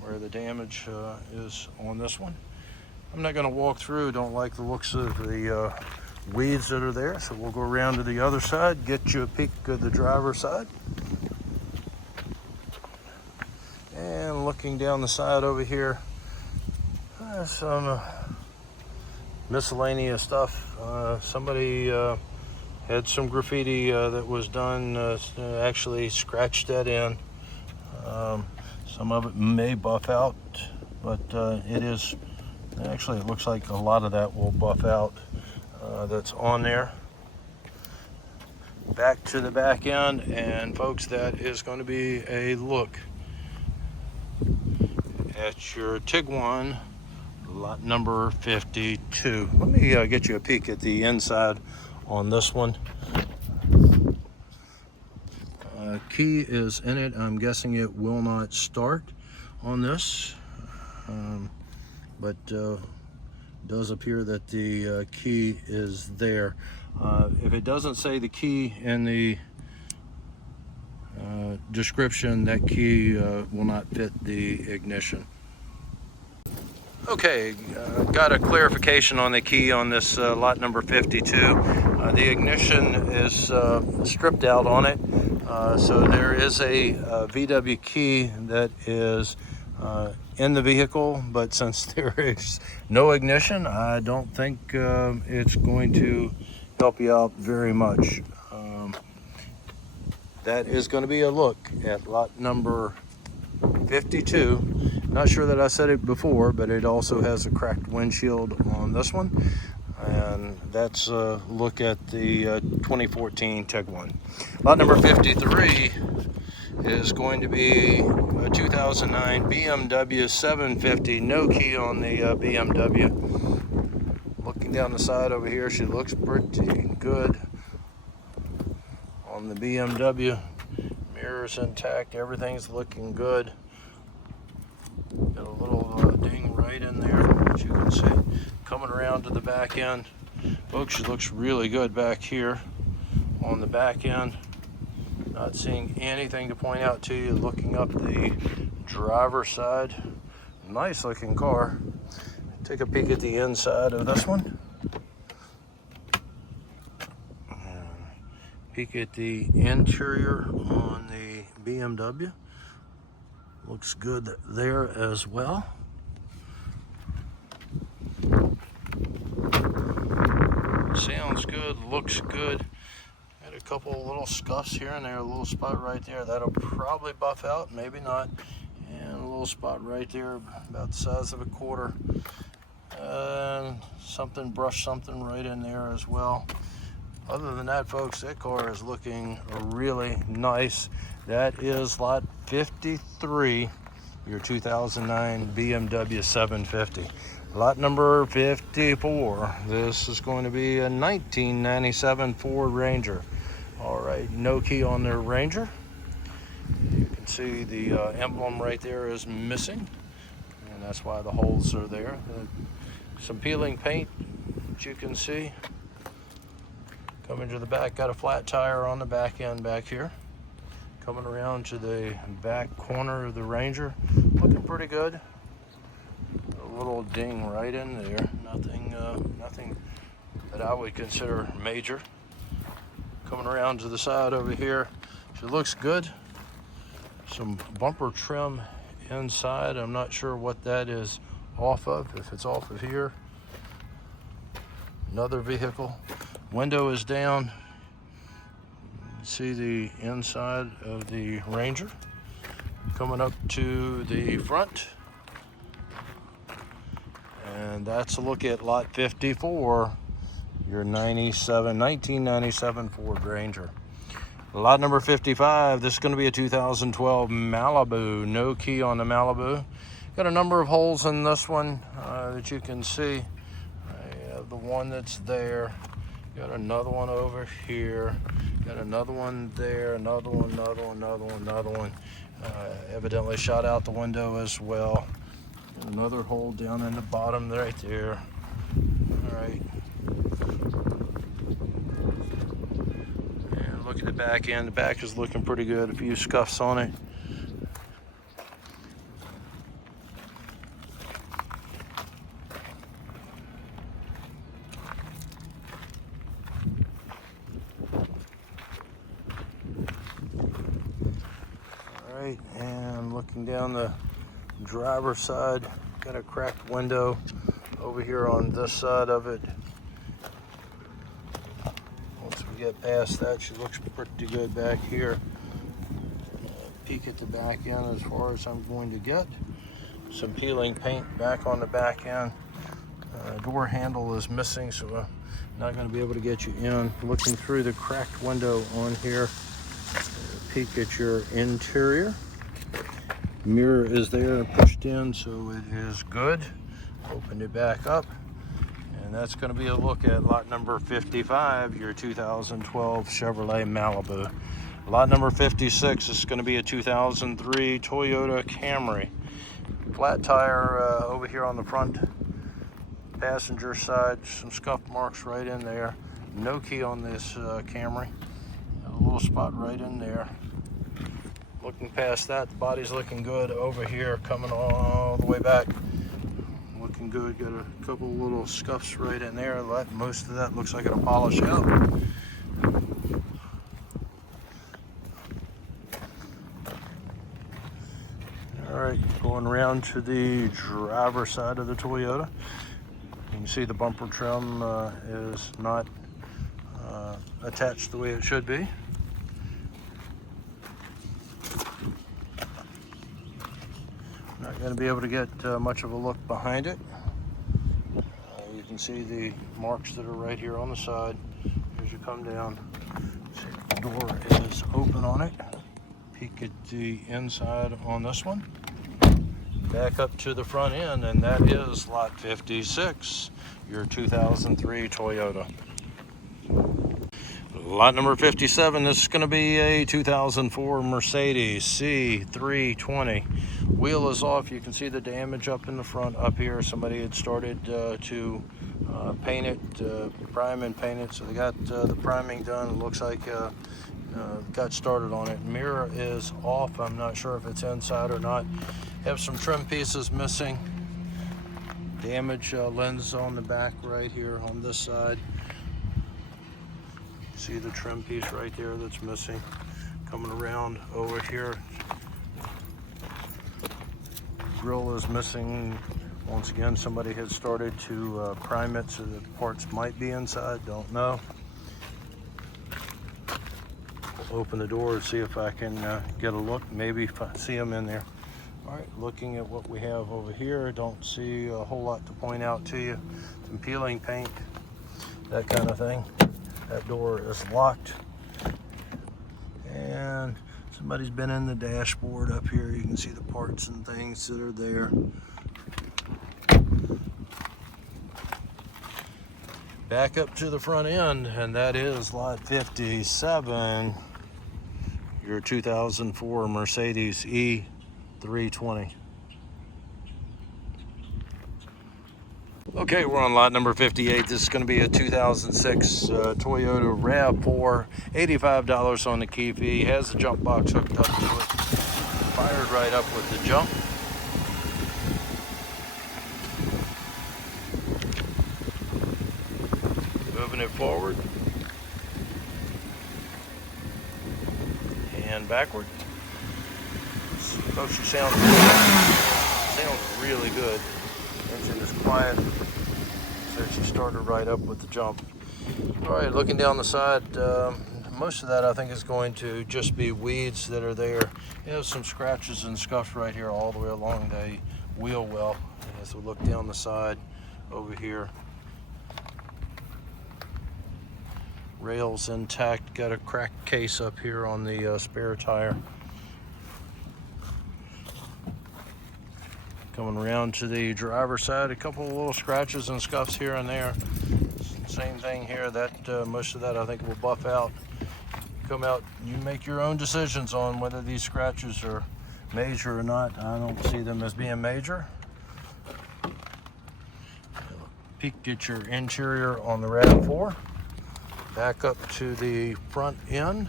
where the damage is on this one. I'm not going to walk through. Don't like the looks of the weeds that are there, so we'll go around to the other side, get you a peek of the driver's side. And looking down the side over here, some miscellaneous stuff. Somebody had some graffiti that was done, actually scratched that in. Some of it may buff out, but it looks like a lot of that will buff out. That's on there. Back to the back end, and folks, that is going to be a look at your Tiguan, lot number 52. Let me get you a peek at the inside on this one. Key is in it. I'm guessing it will not start on this, but does appear that the key is there. If it doesn't say the key in the description, that key will not fit the ignition. Okay, got a clarification on the key on this lot number 52. The ignition is stripped out on it, so there is a VW key that is in the vehicle, but since there is no ignition, I don't think it's going to help you out very much. That is going to be a look at lot number 52. Not sure that I said it before, but it also has a cracked windshield on this one, and that's a look at the 2014 Tiguan. Lot number 53 is going to be a 2009 BMW 750. No key on the BMW. Looking down the side over here, she looks pretty good on the BMW. Mirrors intact, everything's looking good. Got a little ding right in there, as you can see. Coming around to the back end. Folks, she looks really good back here on the back end. Not seeing anything to point out to you. Looking up the driver's side. Nice looking car. Take a peek at the inside of this one. Peek at the interior on the BMW. Looks good there as well. Sounds good, looks good. Got a couple little scuffs here and there, a little spot right there. That'll probably buff out, maybe not. And a little spot right there, about the size of a quarter. Something, brush something right in there as well. Other than that, folks, that car is looking really nice. That is lot 53, your 2009 BMW 750. Lot number 54, this is going to be a 1997 Ford Ranger. All right, no key on their Ranger. You can see the emblem right there is missing, and that's why the holes are there. Some peeling paint, that you can see. Coming to the back, got a flat tire on the back end back here. Coming around to the back corner of the Ranger, looking pretty good. A little ding right in there. Nothing that I would consider major. Coming around to the side over here, she looks good. Some bumper trim inside. I'm not sure what that is off of. If it's off of here, another vehicle. Window is down. See the inside of the Ranger. Coming up to the front. And that's a look at lot 54, your 1997 Ford Ranger. Lot number 55, this is going to be a 2012 Malibu. No key on the Malibu. Got a number of holes in this one that you can see. The one that's there. Got another one over here. Got another one there. Another one. Evidently shot out the window as well. Another hole down in the bottom right there. All right. And look at the back end. The back is looking pretty good. A few scuffs on it. And looking down the driver's side, got a cracked window over here on this side of it. Once we get past that, she looks pretty good back here. Peek at the back end as far as I'm going to get. Some peeling paint back on the back end. Door handle is missing, so I'm not going to be able to get you in. Looking through the cracked window on here. Peek at your interior. Mirror is there pushed in, so it is good. Open it back up, and that's going to be a look at lot number 55, your 2012 Chevrolet Malibu. Lot number 56 is going to be a 2003 Toyota Camry. Flat tire over here on the front passenger side. Some scuff marks right in there. No key on this Camry. A little spot right in there. Looking past that, the body's looking good over here, coming all the way back. Looking good. Got a couple little scuffs right in there. Most of that looks like it'll polish out. All right, going around to the driver's side of the Toyota. You can see the bumper trim is not attached the way it should be. Not going to be able to get much of a look behind it. You can see the marks that are right here on the side. As you come down, see the door is open on it. Peek at the inside on this one. Back up to the front end, and that is lot 56, your 2003 Toyota. Lot number 57, this is going to be a 2004 Mercedes C320. Wheel is off. You can see the damage up in the front up here. Somebody had started to paint it, prime and paint it. So they got the priming done. It looks like got started on it. Mirror is off. I'm not sure if it's inside or not. Have some trim pieces missing. Damage lens on the back right here on this side. See the trim piece right there that's missing. Coming around over here, grill is missing. Once again, somebody had started to prime it, so the parts might be inside, don't know. We'll open the door and see if I can get a look, maybe if I see them in there. All right, looking at what we have over here, don't see a whole lot to point out to you. Some peeling paint, that kind of thing. That door is locked, and somebody's been in the dashboard up here. You can see the parts and things that are there. Back up to the front end, and that is lot 57, your 2004 Mercedes E320. Okay, we're on lot number 58. This is going to be a 2006 Toyota RAV4. $85 on the key fee. Has the jump box hooked up to it. Fired right up with the jump. Moving it forward. And backward. Motion sounds really good. Engine is quiet. So she started right up with the jump. All right, looking down the side, most of that I think is going to just be weeds that are there. You have some scratches and scuffs right here all the way along the wheel well. As we look down the side over here, rails intact. Got a cracked case up here on the spare tire. Coming around to the driver's side, a couple of little scratches and scuffs here and there. Same thing here. That most of that I think will buff out. Come out, you make your own decisions on whether these scratches are major or not. I don't see them as being major. Peek at your interior on the RAV4. Back up to the front end.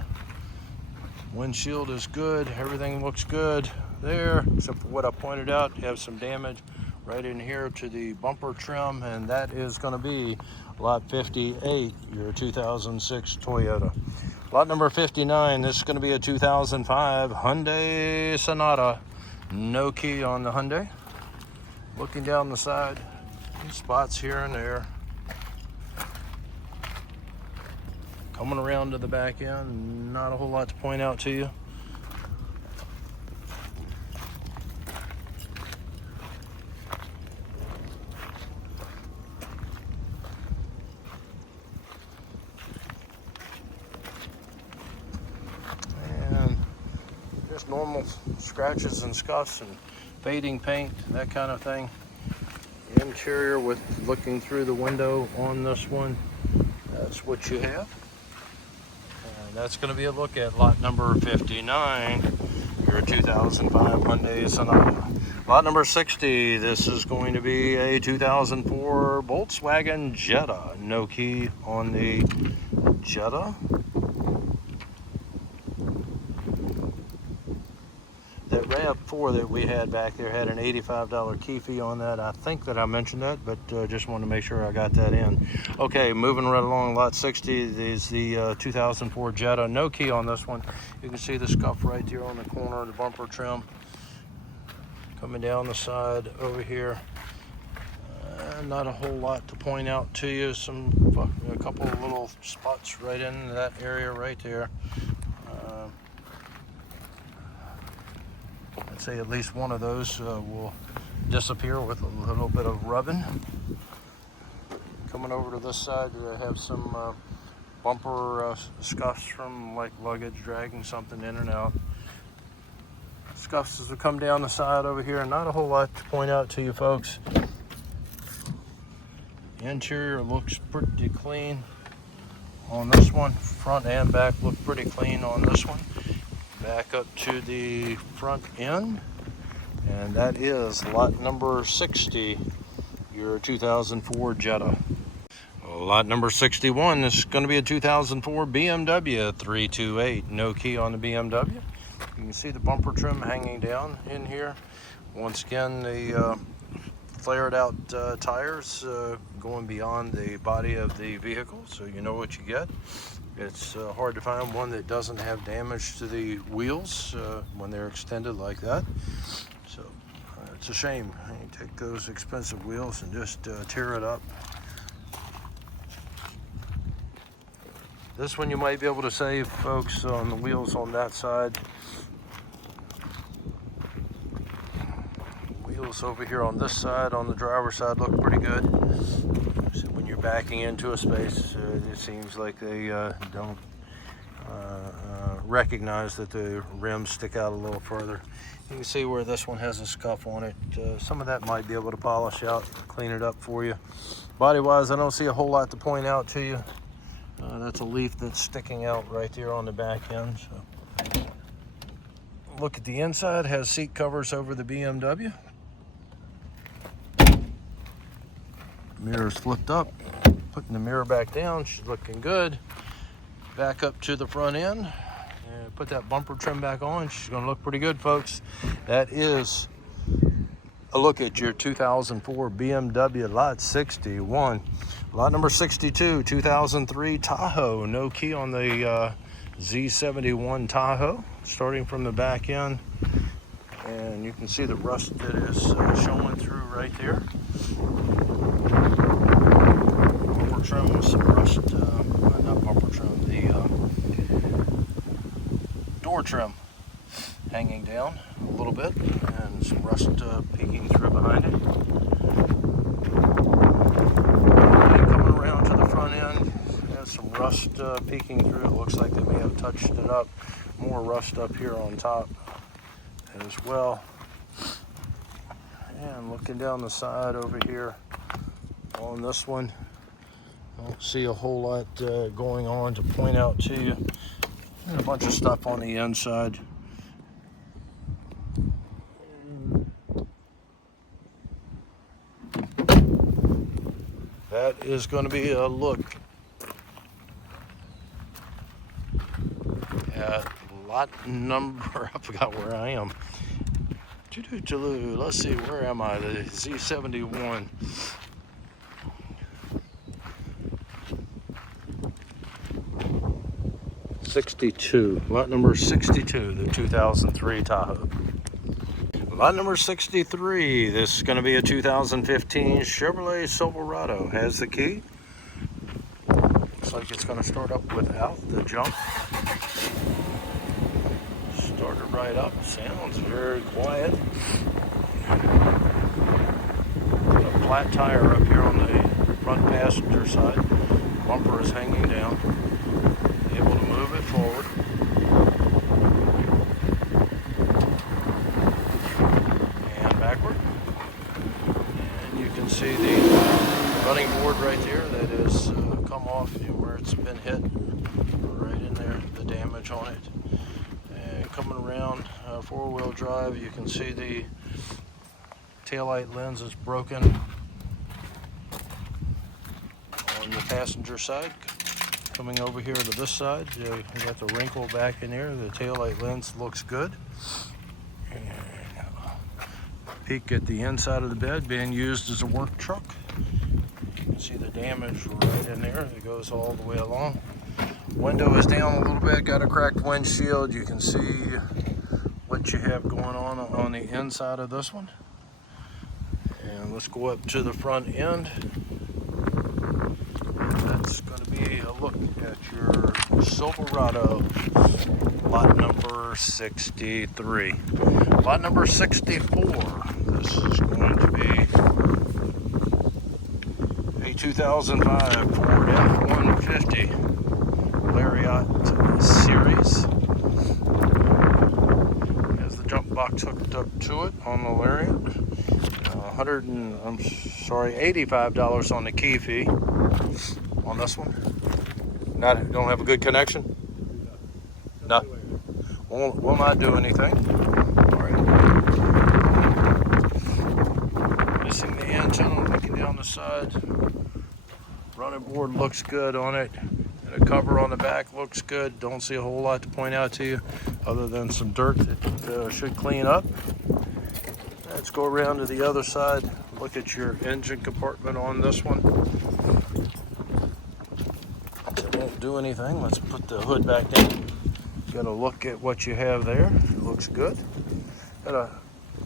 Windshield is good. Everything looks good there, except for what I pointed out. You have some damage right in here to the bumper trim, and that is going to be lot 58, your 2006 Toyota. Lot number 59, this is going to be a 2005 Hyundai Sonata. No key on the Hyundai. Looking down the side, spots here and there. Coming around to the back end, not a whole lot to point out to you. Normal scratches and scuffs and fading paint, that kind of thing. The interior with looking through the window on this one, that's what you have. And that's going to be a look at lot number 59, your 2005 Hyundai Sonata. Lot number 60, this is going to be a 2004 Volkswagen Jetta. No key on the Jetta. That RAV4 that we had back there had an $85 key fee on that. I think that I mentioned that, but just wanted to make sure I got that in. Okay, moving right along, lot 60 is the 2004 Jetta. No key on this one. You can see the scuff right here on the corner of the bumper trim. Coming down the side over here. Not a whole lot to point out to you. A couple of little spots right in that area right there. I'd say at least one of those will disappear with a little bit of rubbing. coming over to this side, have some bumper scuffs from like luggage dragging something in and out. Scuffs as we come down the side over here. Not a whole lot to point out to you folks. The interior looks pretty clean on this one. Front and back look pretty clean on this one. Back up to the front end, and that is lot number 60, your 2004 Jetta. Lot number 61 is going to be a 2004 BMW 328. No key on the BMW. You can see the bumper trim hanging down in here. Once again, the flared out tires going beyond the body of the vehicle, so you know what you get. It's hard to find one that doesn't have damage to the wheels when they're extended like that. So it's a shame. You take those expensive wheels and just tear it up. This one you might be able to save, folks, on the wheels on that side. Wheels over here on this side, on the driver's side, look pretty good. So when you're backing into a space, it seems like they don't recognize that the rims stick out a little further. You can see where this one has a scuff on it. Some of that might be able to polish out, clean it up for you. Body-wise, I don't see a whole lot to point out to you. That's a leaf that's sticking out right there on the back end. So, look at the inside. Has seat covers over the BMW. Mirror's flipped up. Putting the mirror back down. She's looking good. Back up to the front end. And put that bumper trim back on. She's going to look pretty good, folks. That is a look at your 2004 BMW lot 61. Lot number 62, 2003 Tahoe. No key on the Z71 Tahoe. Starting from the back end. And you can see the rust that is showing through right there. Bumper trim with some rust. Not bumper trim, the door trim hanging down a little bit. And some rust peeking through behind it. End has some rust peeking through. It looks like they may have touched it up. More rust up here on top as well. And looking down the side over here on this one, I don't see a whole lot going on to point out to you. And a bunch of stuff on the inside. That is going to be a look at lot number, I forgot where I am. Let's see, where am I? The Z71. Lot number 62, the 2003 Tahoe. Lot number 63, this is going to be a 2015 Chevrolet Silverado. Has the key. Looks like it's going to start up without the jump. Started right up. Sounds very quiet. Got a flat tire up here on the front passenger side. Bumper is hanging down. Able to move it forward. Backward, and you can see the running board right there that has come off where it's been hit right in there, the damage on it. And coming around four-wheel drive, you can see the taillight lens is broken on the passenger side. Coming over here to this side, you got the wrinkle back in there. The taillight lens looks good. Peek at the inside of the bed, being used as a work truck. You can see the damage right in there. It goes all the way along. Window is down a little bit, got a cracked windshield. You can see what you have going on the inside of this one. And let's go up to the front end. That's going to be a look at your Silverado, lot number 63. Lot number 64. This is going to be a 2005 Ford F-150 Lariat Series. Has the jump box hooked up to it on the Lariat. $85 on the key fee on this one. Don't have a good connection. No, will not do anything. All right. Missing the engine. Looking down the side. Running board looks good on it. And the cover on the back looks good. Don't see a whole lot to point out to you, other than some dirt that should clean up. Let's go around to the other side. Look at your engine compartment on this one. It won't do anything. Let's put the hood back in. Got to look at what you have there. It looks good. Got a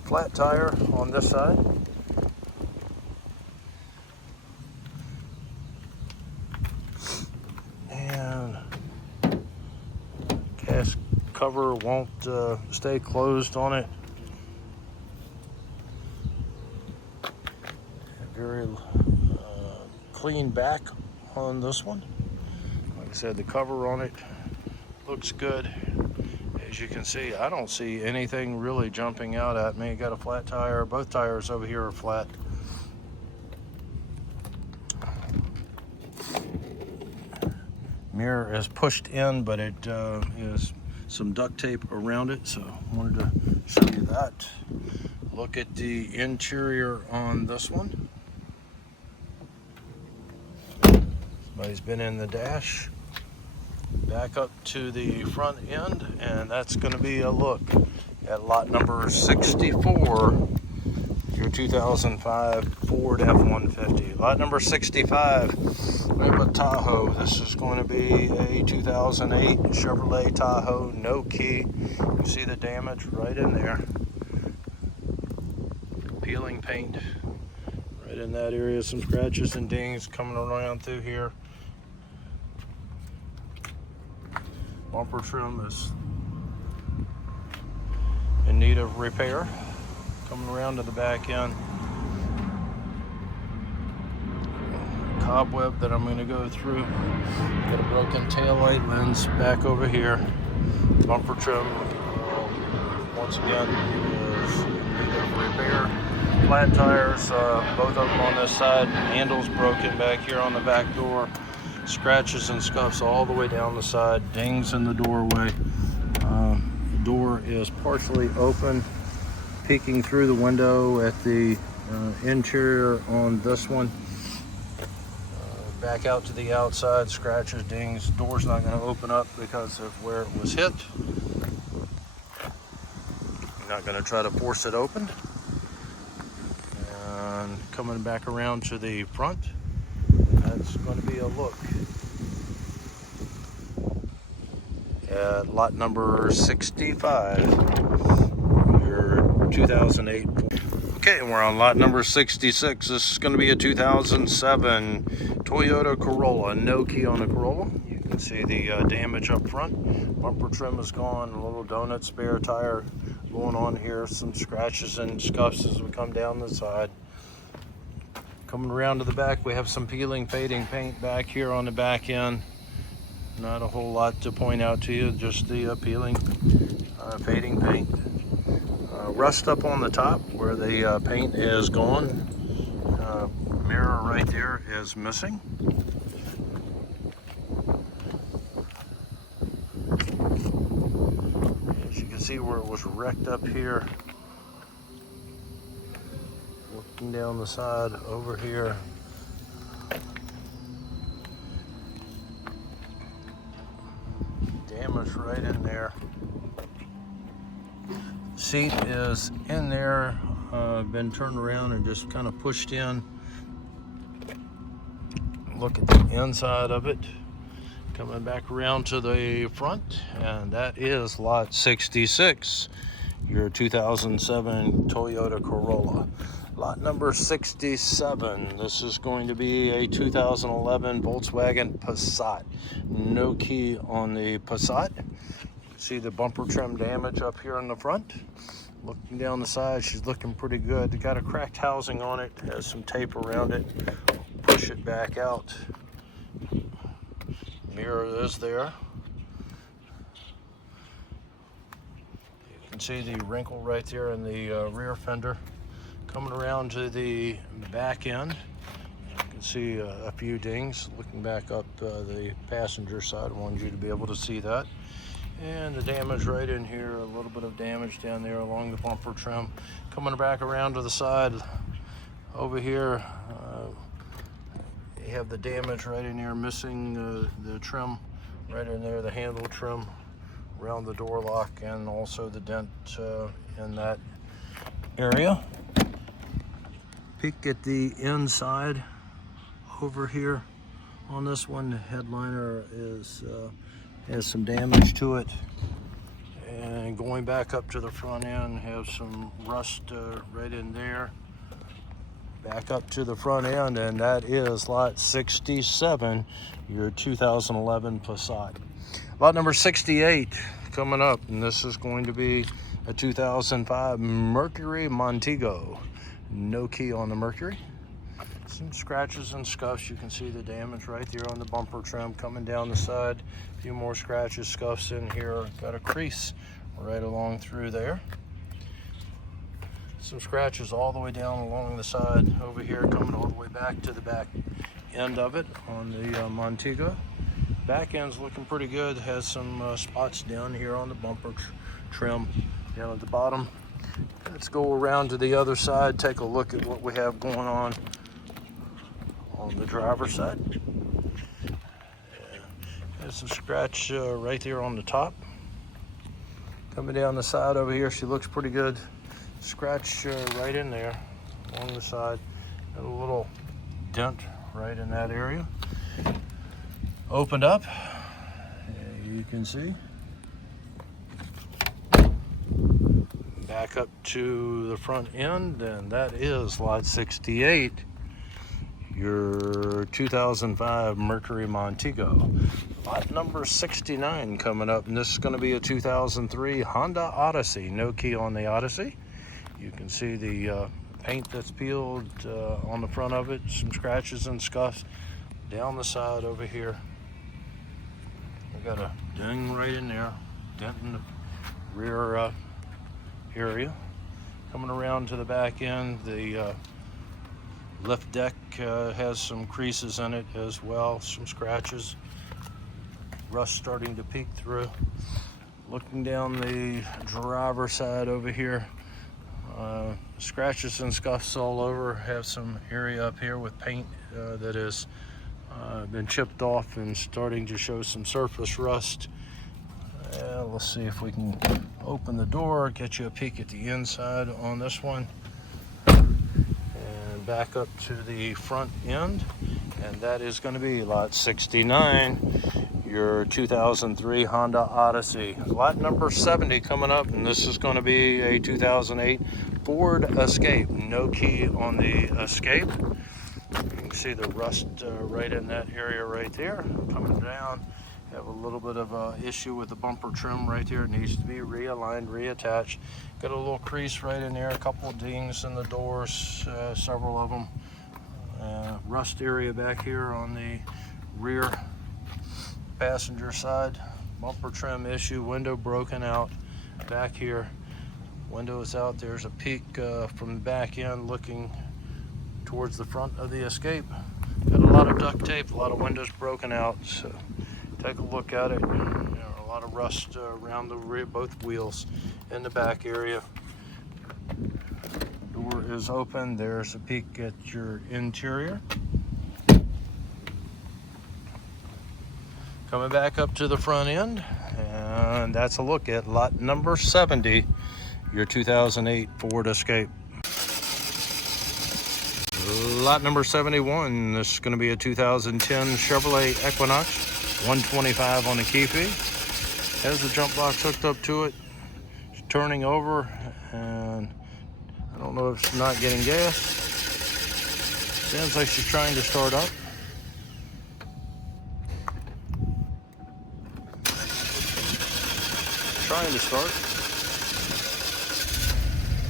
flat tire on this side. And gas cover won't stay closed on it. Very clean back on this one. Like I said, the cover on it looks good. As you can see, I don't see anything really jumping out at me. Got a flat tire. Both tires over here are flat. Mirror is pushed in, but it is some duct tape around it, so I wanted to show you that. Look at the interior on this one. Somebody's been in the dash. Back up to the front end, and that's going to be a look at lot number 64, your 2005 Ford F-150. Lot number 65, we have a Tahoe. This is going to be a 2008 Chevrolet Tahoe, no key. You see the damage right in there. Peeling paint right in that area. Some scratches and dings coming around through here. Bumper trim is in need of repair. Coming around to the back end. Cobweb that I'm going to go through. Got a broken taillight lens back over here. Bumper trim, once again, is in need of repair. Flat tires, both of them on this side. Handles broken back here on the back door. Scratches and scuffs all the way down the side. Dings in the doorway. The door is partially open, peeking through the window at the interior on this one. Back out to the outside, scratches, dings. Door's not going to open up because of where it was hit. I'm not going to try to force it open. And coming back around to the front, that's going to be a look at lot number 65, your 2008. Okay, we're on lot number 66. This is going to be a 2007 Toyota Corolla. No key on the Corolla. You can see the damage up front. Bumper trim is gone. A little donut spare tire going on here. Some scratches and scuffs as we come down the side. Coming around to the back, we have some peeling, fading paint back here on the back end. Not a whole lot to point out to you, just the peeling, fading paint. Rust up on the top where the paint is gone. Mirror right there is missing. As you can see where it was wrecked up here. Looking down the side over here. Damage right in there. Seat is in there, been turned around and just kind of pushed in. Look at the inside of it. Coming back around to the front, and that is lot 66, your 2007 Toyota Corolla. Lot number 67, this is going to be a 2011 Volkswagen Passat. No key on the Passat. See the bumper trim damage up here in the front. Looking down the side, she's looking pretty good. They got a cracked housing on it, has some tape around it. push it back out. Mirror is there. You can see the wrinkle right there in the rear fender. Coming around to the back end, you can see a few dings. Looking back up the passenger side, I wanted you to be able to see that. And the damage right in here, a little bit of damage down there along the bumper trim. Coming back around to the side over here, you have the damage right in here, missing the trim right in there, the handle trim around the door lock, and also the dent in that area. Peek at the inside over here on this one. The headliner has some damage to it, and going back up to the front end, have some rust right in there. Back up to the front end, and that is lot 67, your 2011 Passat. Lot number 68 coming up, and this is going to be a 2005 Mercury Montego. No key on the Mercury. Some scratches and scuffs. You can see the damage right there on the bumper trim coming down the side. A few more scratches, scuffs in here. Got a crease right along through there. Some scratches all the way down along the side over here, coming all the way back to the back end of it on the Montego. Back end's looking pretty good. Has some spots down here on the bumper trim down at the bottom. Let's go around to the other side, take a look at what we have going on the driver's side. There's some scratch right there on the top. Coming down the side over here, she looks pretty good. Scratch right in there along the side. Got a little dent right in that area. Opened up, you can see. Back up to the front end, and that is lot 68, your 2005 Mercury Montego. Lot number 69 coming up, and this is going to be a 2003 Honda Odyssey. No key on the Odyssey. You can see the paint that's peeled on the front of it, some scratches and scuffs down the side over here. We got a ding right in there, dent in the rear area. Coming around to the back end, the lift deck has some creases in it as well, some scratches, rust starting to peek through. Looking down the driver's side over here, scratches and scuffs all over. Have some area up here with paint that has been chipped off and starting to show some surface rust. Let's see if we can open the door, get you a peek at the inside on this one. And back up to the front end, and that is going to be lot 69, your 2003 Honda Odyssey. Lot number 70 coming up, and this is going to be a 2008 Ford Escape. No key on the Escape. You can see the rust right in that area right there. Coming down, have a little bit of a issue with the bumper trim right here. It needs to be realigned, reattached. Got a little crease right in there, a couple of dings in the doors, several of them. Rust area back here on the rear passenger side. Bumper trim issue, window broken out back here. Window is out. There's a peek from the back end looking towards the front of the Escape. Got a lot of duct tape, a lot of windows broken out, so take a look at it. You know, a lot of rust around the rear, both wheels in the back area. Door is open. There's a peek at your interior. Coming back up to the front end, and that's a look at lot number 70, your 2008 Ford Escape. Lot number 71, this is going to be a 2010 Chevrolet Equinox. 125 on the key fee. Has the jump box hooked up to it. It's turning over, and I don't know if it's not getting gas. Sounds like she's trying to start up. Trying to start.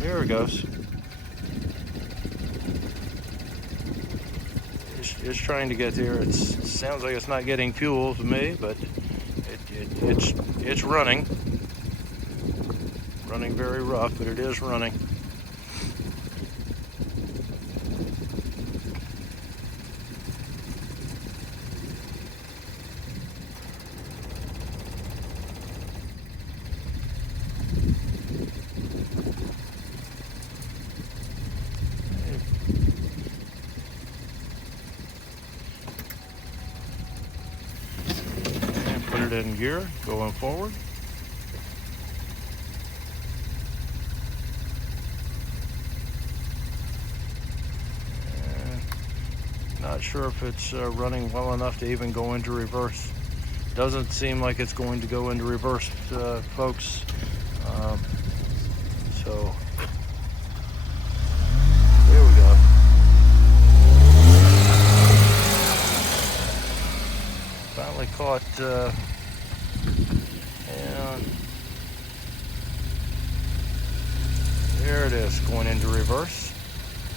There it goes. is trying to get there. It sounds like it's not getting fuel to me, but it's running. Running very rough, but it is running. And put it in gear, going forward. Not sure if it's running well enough to even go into reverse. Doesn't seem like it's going to go into reverse, folks. So there we go. Finally caught, and there it is, going into reverse.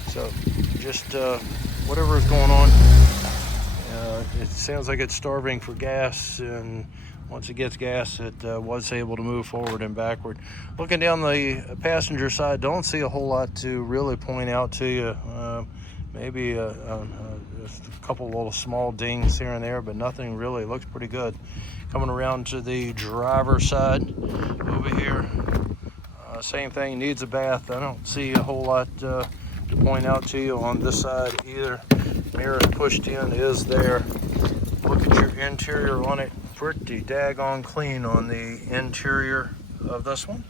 So just whatever is going on, it sounds like it's starving for gas, and once it gets gas, it was able to move forward and backward. Looking down the passenger side, don't see a whole lot to really point out to you. Maybe just a couple little small dings here and there, but nothing really. Looks pretty good. Coming around to the driver's side over here, same thing, needs a bath. I don't see a whole lot to point out to you on this side either. Mirror pushed in is there. Look at your interior on it. Pretty daggone clean on the interior of this one.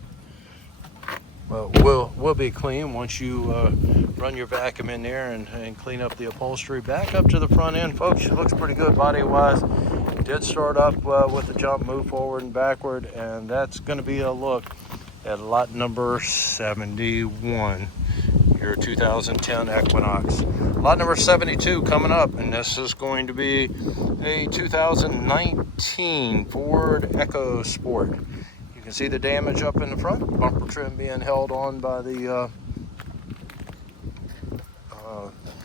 Well, will be clean once you run your vacuum in there and clean up the upholstery. Back up to the front end, folks. It looks pretty good body wise. Did start up with the jump, move forward and backward, and that's going to be a look at lot number 71. Your 2010 Equinox. Lot number 72 coming up, and this is going to be a 2019 Ford EcoSport. You can see the damage up in the front, bumper trim being held on by the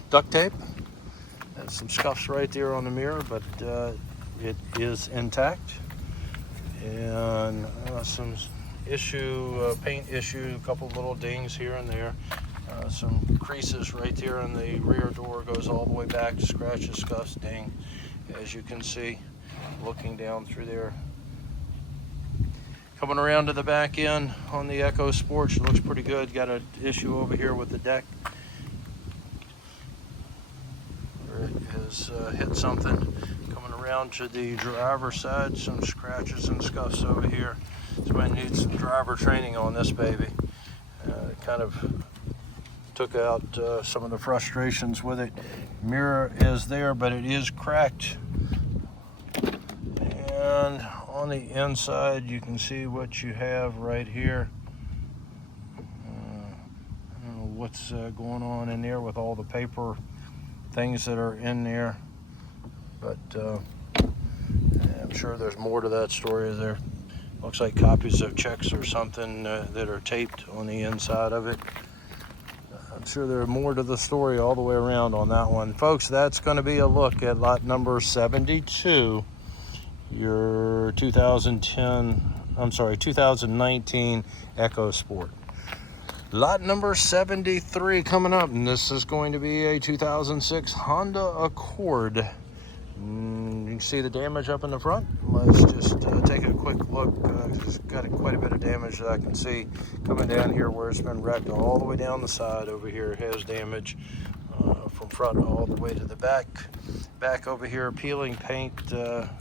duct tape. There's some scuffs right there on the mirror, but it is intact. And some paint issue, a couple little dings here and there. Some creases right there in the rear door, goes all the way back to scratches, scuffs, ding, as you can see, looking down through there. Coming around to the back end on the EcoSport, it looks pretty good. Got an issue over here with the deck, where it has hit something. Coming around to the driver's side, some scratches and scuffs over here. Somebody needs some driver training on this baby. Kind of took out some of the frustrations with it. Mirror is there, but it is cracked. And on the inside, you can see what you have right here. I don't know what's going on in there with all the paper things that are in there, but I'm sure there's more to that story. There looks like copies of checks or something that are taped on the inside of it. I'm sure there are more to the story all the way around on that one. Folks, that's going to be a look at lot number 72, your 2019 EcoSport. Lot number 73 coming up, and this is going to be a 2006 Honda Accord. You can see the damage up in the front. Let's just take a quick look. It's got quite a bit of damage that I can see coming down here where it's been wrecked all the way down the side over here. It has damage from front all the way to the back. Back over here, peeling paint,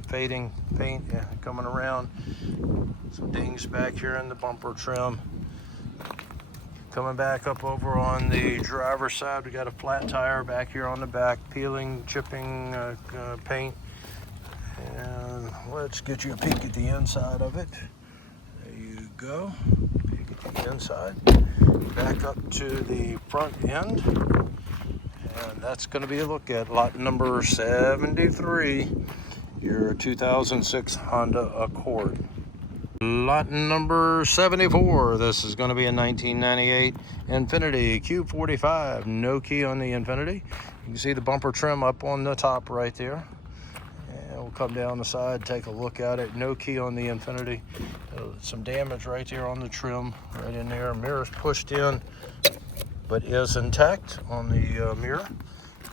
fading paint, coming around. Some dings back here in the bumper trim. Coming back up over on the driver's side, we got a flat tire back here on the back, peeling, chipping paint. And let's get you a peek at the inside of it. There you go. Peek at the inside. Back up to the front end. And that's going to be a look at lot number 73, your 2006 Honda Accord. Lot number 74, this is going to be a 1998 Infiniti Q45. No key on the Infiniti. can see the bumper trim up on the top right there. And we'll come down the side, take a look at it. No key on the Infiniti. Some damage right there on the trim, right in there. Mirror's pushed in, but is intact on the mirror.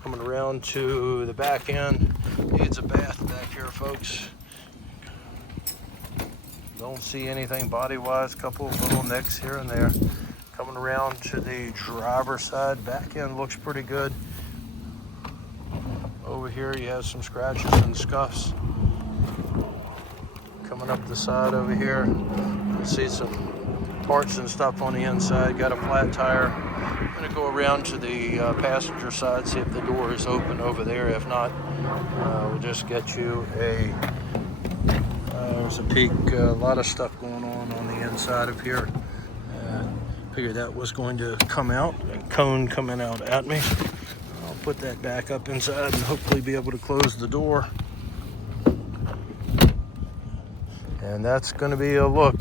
Coming around to the back end. Needs a bath back here, folks. Don't see anything body-wise. Couple of little nicks here and there. Coming around to the driver's side. Back end looks pretty good. Over here you have some scratches and scuffs. Coming up the side over here, you see some parts and stuff on the inside. Got a flat tire. I'm going to go around to the passenger side, see if the door is open over there. If not, we'll just get you a there's a peek. A lot of stuff going on the inside of here. Figured that was going to come out. A cone coming out at me. I'll put that back up inside and hopefully be able to close the door. And that's going to be a look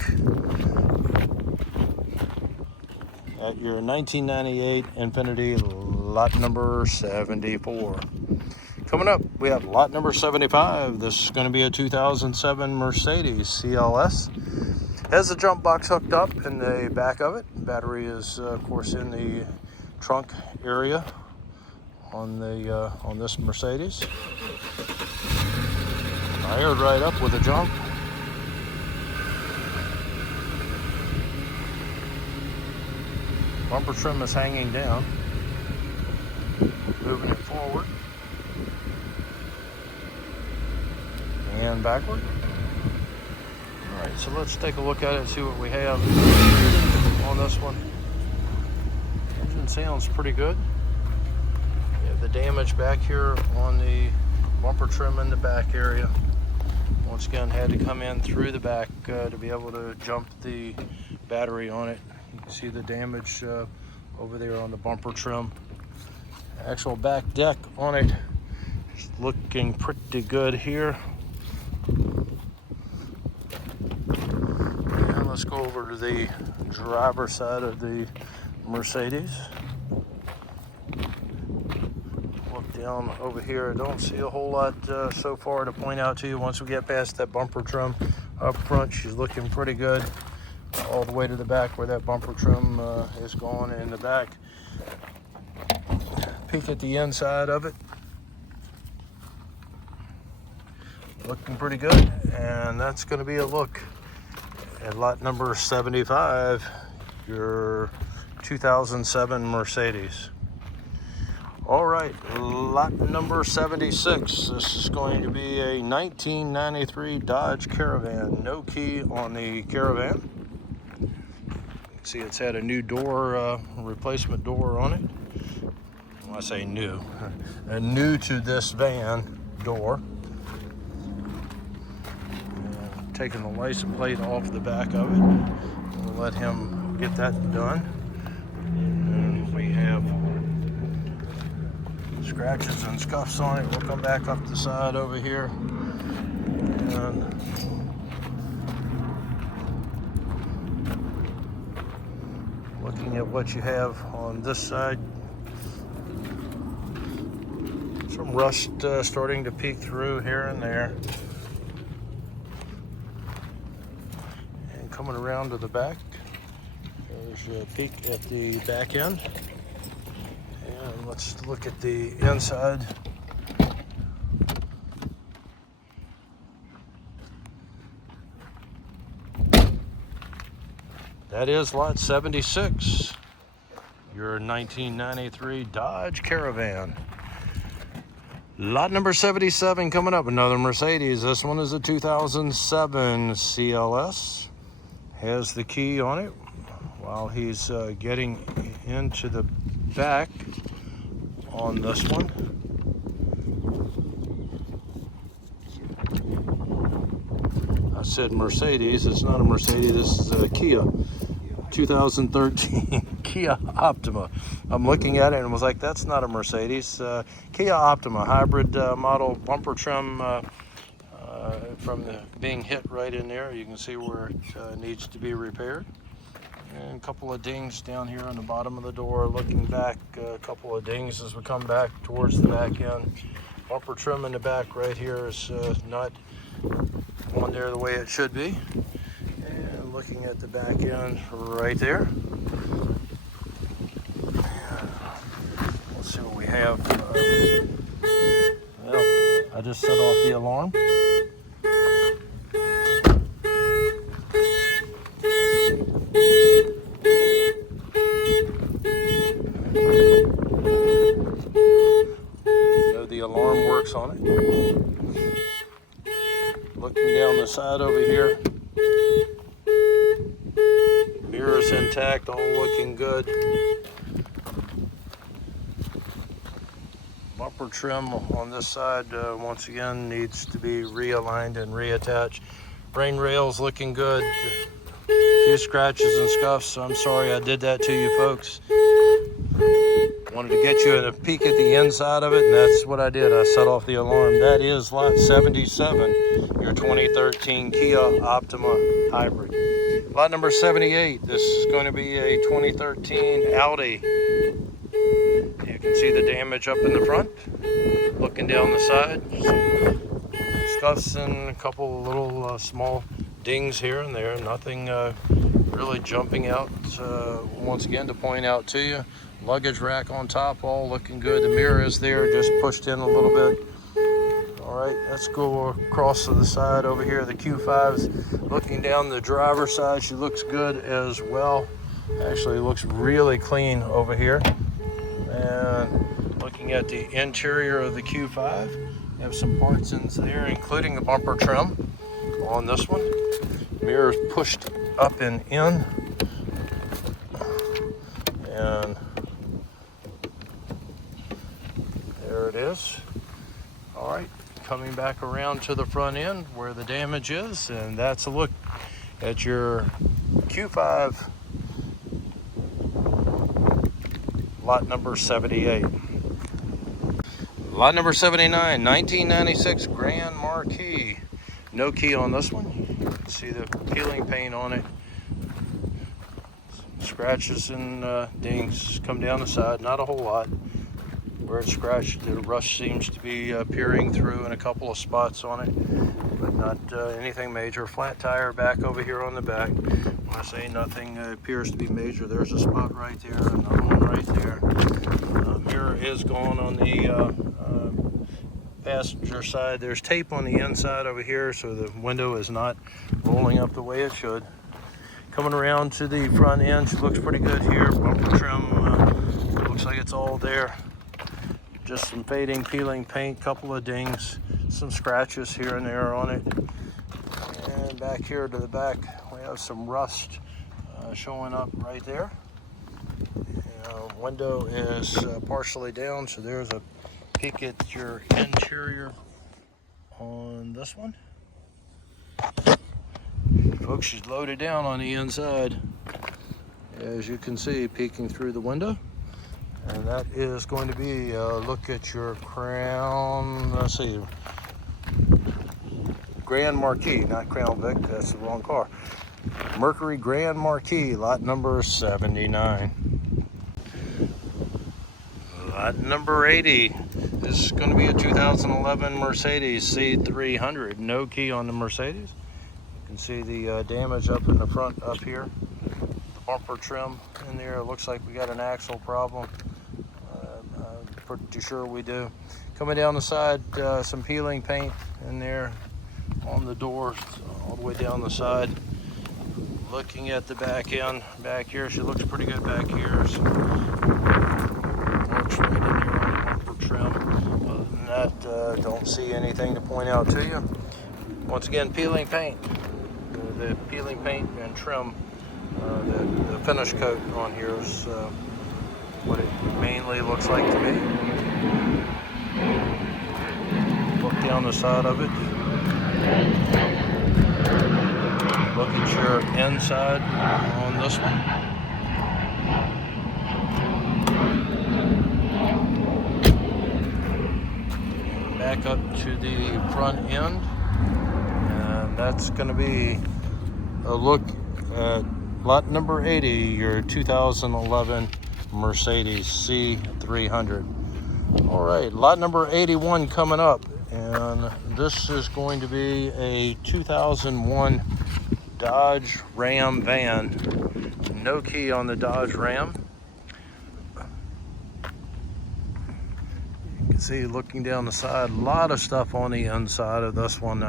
at your 1998 Infiniti lot number 74. Coming up, we have lot number 75. This is going to be a 2007 Mercedes CLS. Has the jump box hooked up in the back of it. Battery is, of course, in the trunk area on this Mercedes. Fired right up with a jump. Bumper trim is hanging down. Moving it forward. And backward. Alright, so let's take a look at it and see what we have on this one. Engine sounds pretty good. We have the damage back here on the bumper trim in the back area. Once again, had to come in through the back to be able to jump the battery on it. You can see the damage over there on the bumper trim. Actual back deck on it is looking pretty good here. And let's go over to the driver's side of the Mercedes. Look down over here. I don't see a whole lot so far to point out to you. Once we get past that bumper trim up front, she's looking pretty good. All the way to the back where that bumper trim is going in the back. Peek at the inside of it. Looking pretty good. And that's going to be a look at lot number 75, your 2007 Mercedes. All right, lot number 76. This is going to be a 1993 Dodge Caravan. No key on the Caravan. See, it's had a new door, replacement door on it. When I say new, a new to this van door. And taking the license plate off the back of it. We'll let him get that done. And we have scratches and scuffs on it. We'll come back up the side over here. And looking at what you have on this side. Some rust starting to peek through here and there. And coming around to the back, there's a peek at the back end. And let's look at the inside. That is lot 76, your 1993 Dodge Caravan. Lot number 77 coming up, another Mercedes. This one is a 2007 CLS. Has the key on it while he's getting into the back on this one. I said Mercedes, it's not a Mercedes, this is a Kia. 2013 Kia Optima. I'm looking at it and was like, that's not a Mercedes. Kia Optima hybrid model, bumper trim from being hit right in there. You can see where it needs to be repaired. And a couple of dings down here on the bottom of the door. Looking back, a couple of dings as we come back towards the back end. Bumper trim in the back right here is not on there the way it should be. And looking at the back end right there. And let's see what we have. Well, I just set off the alarm. The alarm works on it. Looking down the side over here, mirrors intact, all looking good. Bumper trim on this side once again needs to be realigned and reattached. Rain rails looking good. A few scratches and scuffs. I'm sorry I did that to you folks. Wanted to get you a peek at the inside of it, and that's what I did. I set off the alarm. That is lot 77, your 2013 Kia Optima hybrid. Lot number 78, this is going to be a 2013 Audi. You can see the damage up in the front. Looking down the side, some scuffs and a couple little small dings here and there. Nothing really jumping out once again to point out to you. Luggage rack on top, all looking good. The mirror is there, just pushed in a little bit. All right, let's go across to the side over here. The Q5's looking down the driver's side. She looks good as well. Actually looks really clean over here. And looking at the interior of the Q5, you have some parts in there, including the bumper trim on this one. Mirrors pushed up and in. And there it is. All right, coming back around to the front end where the damage is, and that's a look at your Q5 lot number 78. Lot number 79, 1996 Grand Marquis. No key on this one. You can see the peeling paint on it. Scratches and dings come down the side, not a whole lot. Where it's scratched, the rust seems to be peering through in a couple of spots on it, but not anything major. Flat tire back over here on the back. When I say nothing appears to be major, there's a spot right there, another one right there. Mirror is gone on the passenger side. There's tape on the inside over here, so the window is not rolling up the way it should. Coming around to the front end, she looks pretty good here. Bumper trim looks like it's all there. Just some fading, peeling paint, couple of dings, some scratches here and there on it. And back here to the back, we have some rust showing up right there. Window is partially down, so there's a peek at your interior on this one. Folks, she's loaded down on the inside, as you can see, peeking through the window. And that is going to be a look at your Crown, let's see, Grand Marquis, not Crown Vic, that's the wrong car. Mercury Grand Marquis, lot number 79. Lot number 80, this is going to be a 2011 Mercedes C300. No key on the Mercedes. You can see the damage up in the front up here. The bumper trim in there, it looks like we got an axle problem. Pretty sure we do. Coming down the side, some peeling paint in there on the door, all the way down the side. Looking at the back end, back here, she looks pretty good back here. So looks right in here on the bumper trim. Other than that, don't see anything to point out to you. Once again, peeling paint. The peeling paint and trim, the finish coat on here is what it mainly looks like to me. Look down the side of it. Look at your inside on this one. Back up to the front end. And that's going to be a look at lot number 80, your 2011 Mercedes C300. All right, lot number 81 coming up, and this is going to be a 2001 Dodge Ram van. No key on the Dodge Ram. You can see, looking down the side, a lot of stuff on the inside of this one.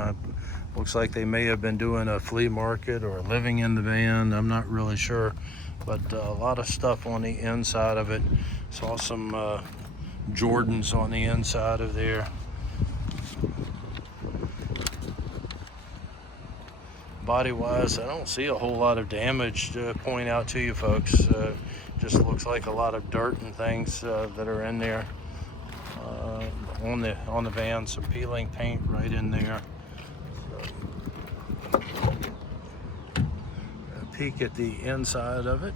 Looks like they may have been doing a flea market or living in the van. I'm not really sure, but a lot of stuff on the inside of it. Saw some Jordans on the inside of there. Body wise, I don't see a whole lot of damage to point out to you folks. Just looks like a lot of dirt and things that are in there on the van. Some peeling paint right in there. So, a peek at the inside of it.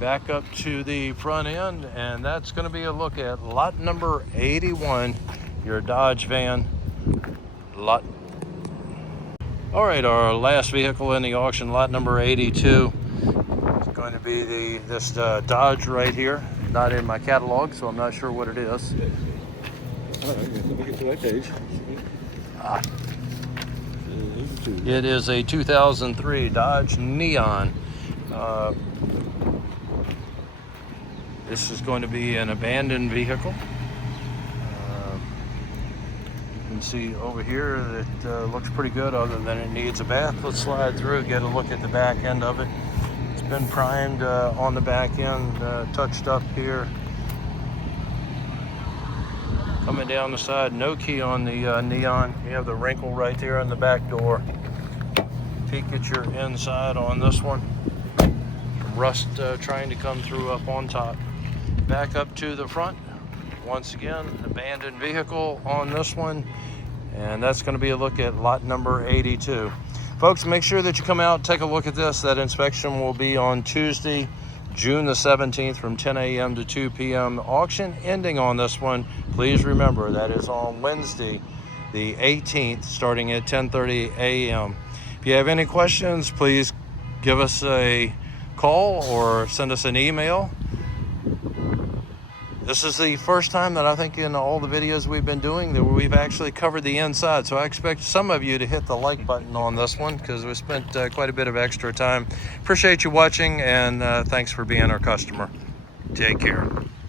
Back up to the front end, and that's going to be a look at lot number 81, your Dodge van. Lot. All right, our last vehicle in the auction, lot number 82. It's going to be this Dodge right here. Not in my catalog, so I'm not sure what it is. All right, let me get to that page. It is a 2003 Dodge Neon. This is going to be an abandoned vehicle. You can see over here that looks pretty good, other than it needs a bath. Let's slide through, get a look at the back end of it. It's been primed on the back end, touched up here. Coming down the side, no key on the Neon. You have the wrinkle right there on the back door. Peek at your inside on this one. Rust trying to come through up on top. Back up to the front. Once again, abandoned vehicle on this one. And that's going to be a look at lot number 82. Folks, make sure that you come out, take a look at this. That inspection will be on Tuesday, June the 17th from 10 a.m. to 2 p.m. Auction ending on this one. Please remember, that is on Wednesday, the 18th, starting at 10:30 a.m. If you have any questions, please give us a call or send us an email. This is the first time that I think in all the videos we've been doing that we've actually covered the inside. So I expect some of you to hit the like button on this one, because we spent quite a bit of extra time. Appreciate you watching, and thanks for being our customer. Take care.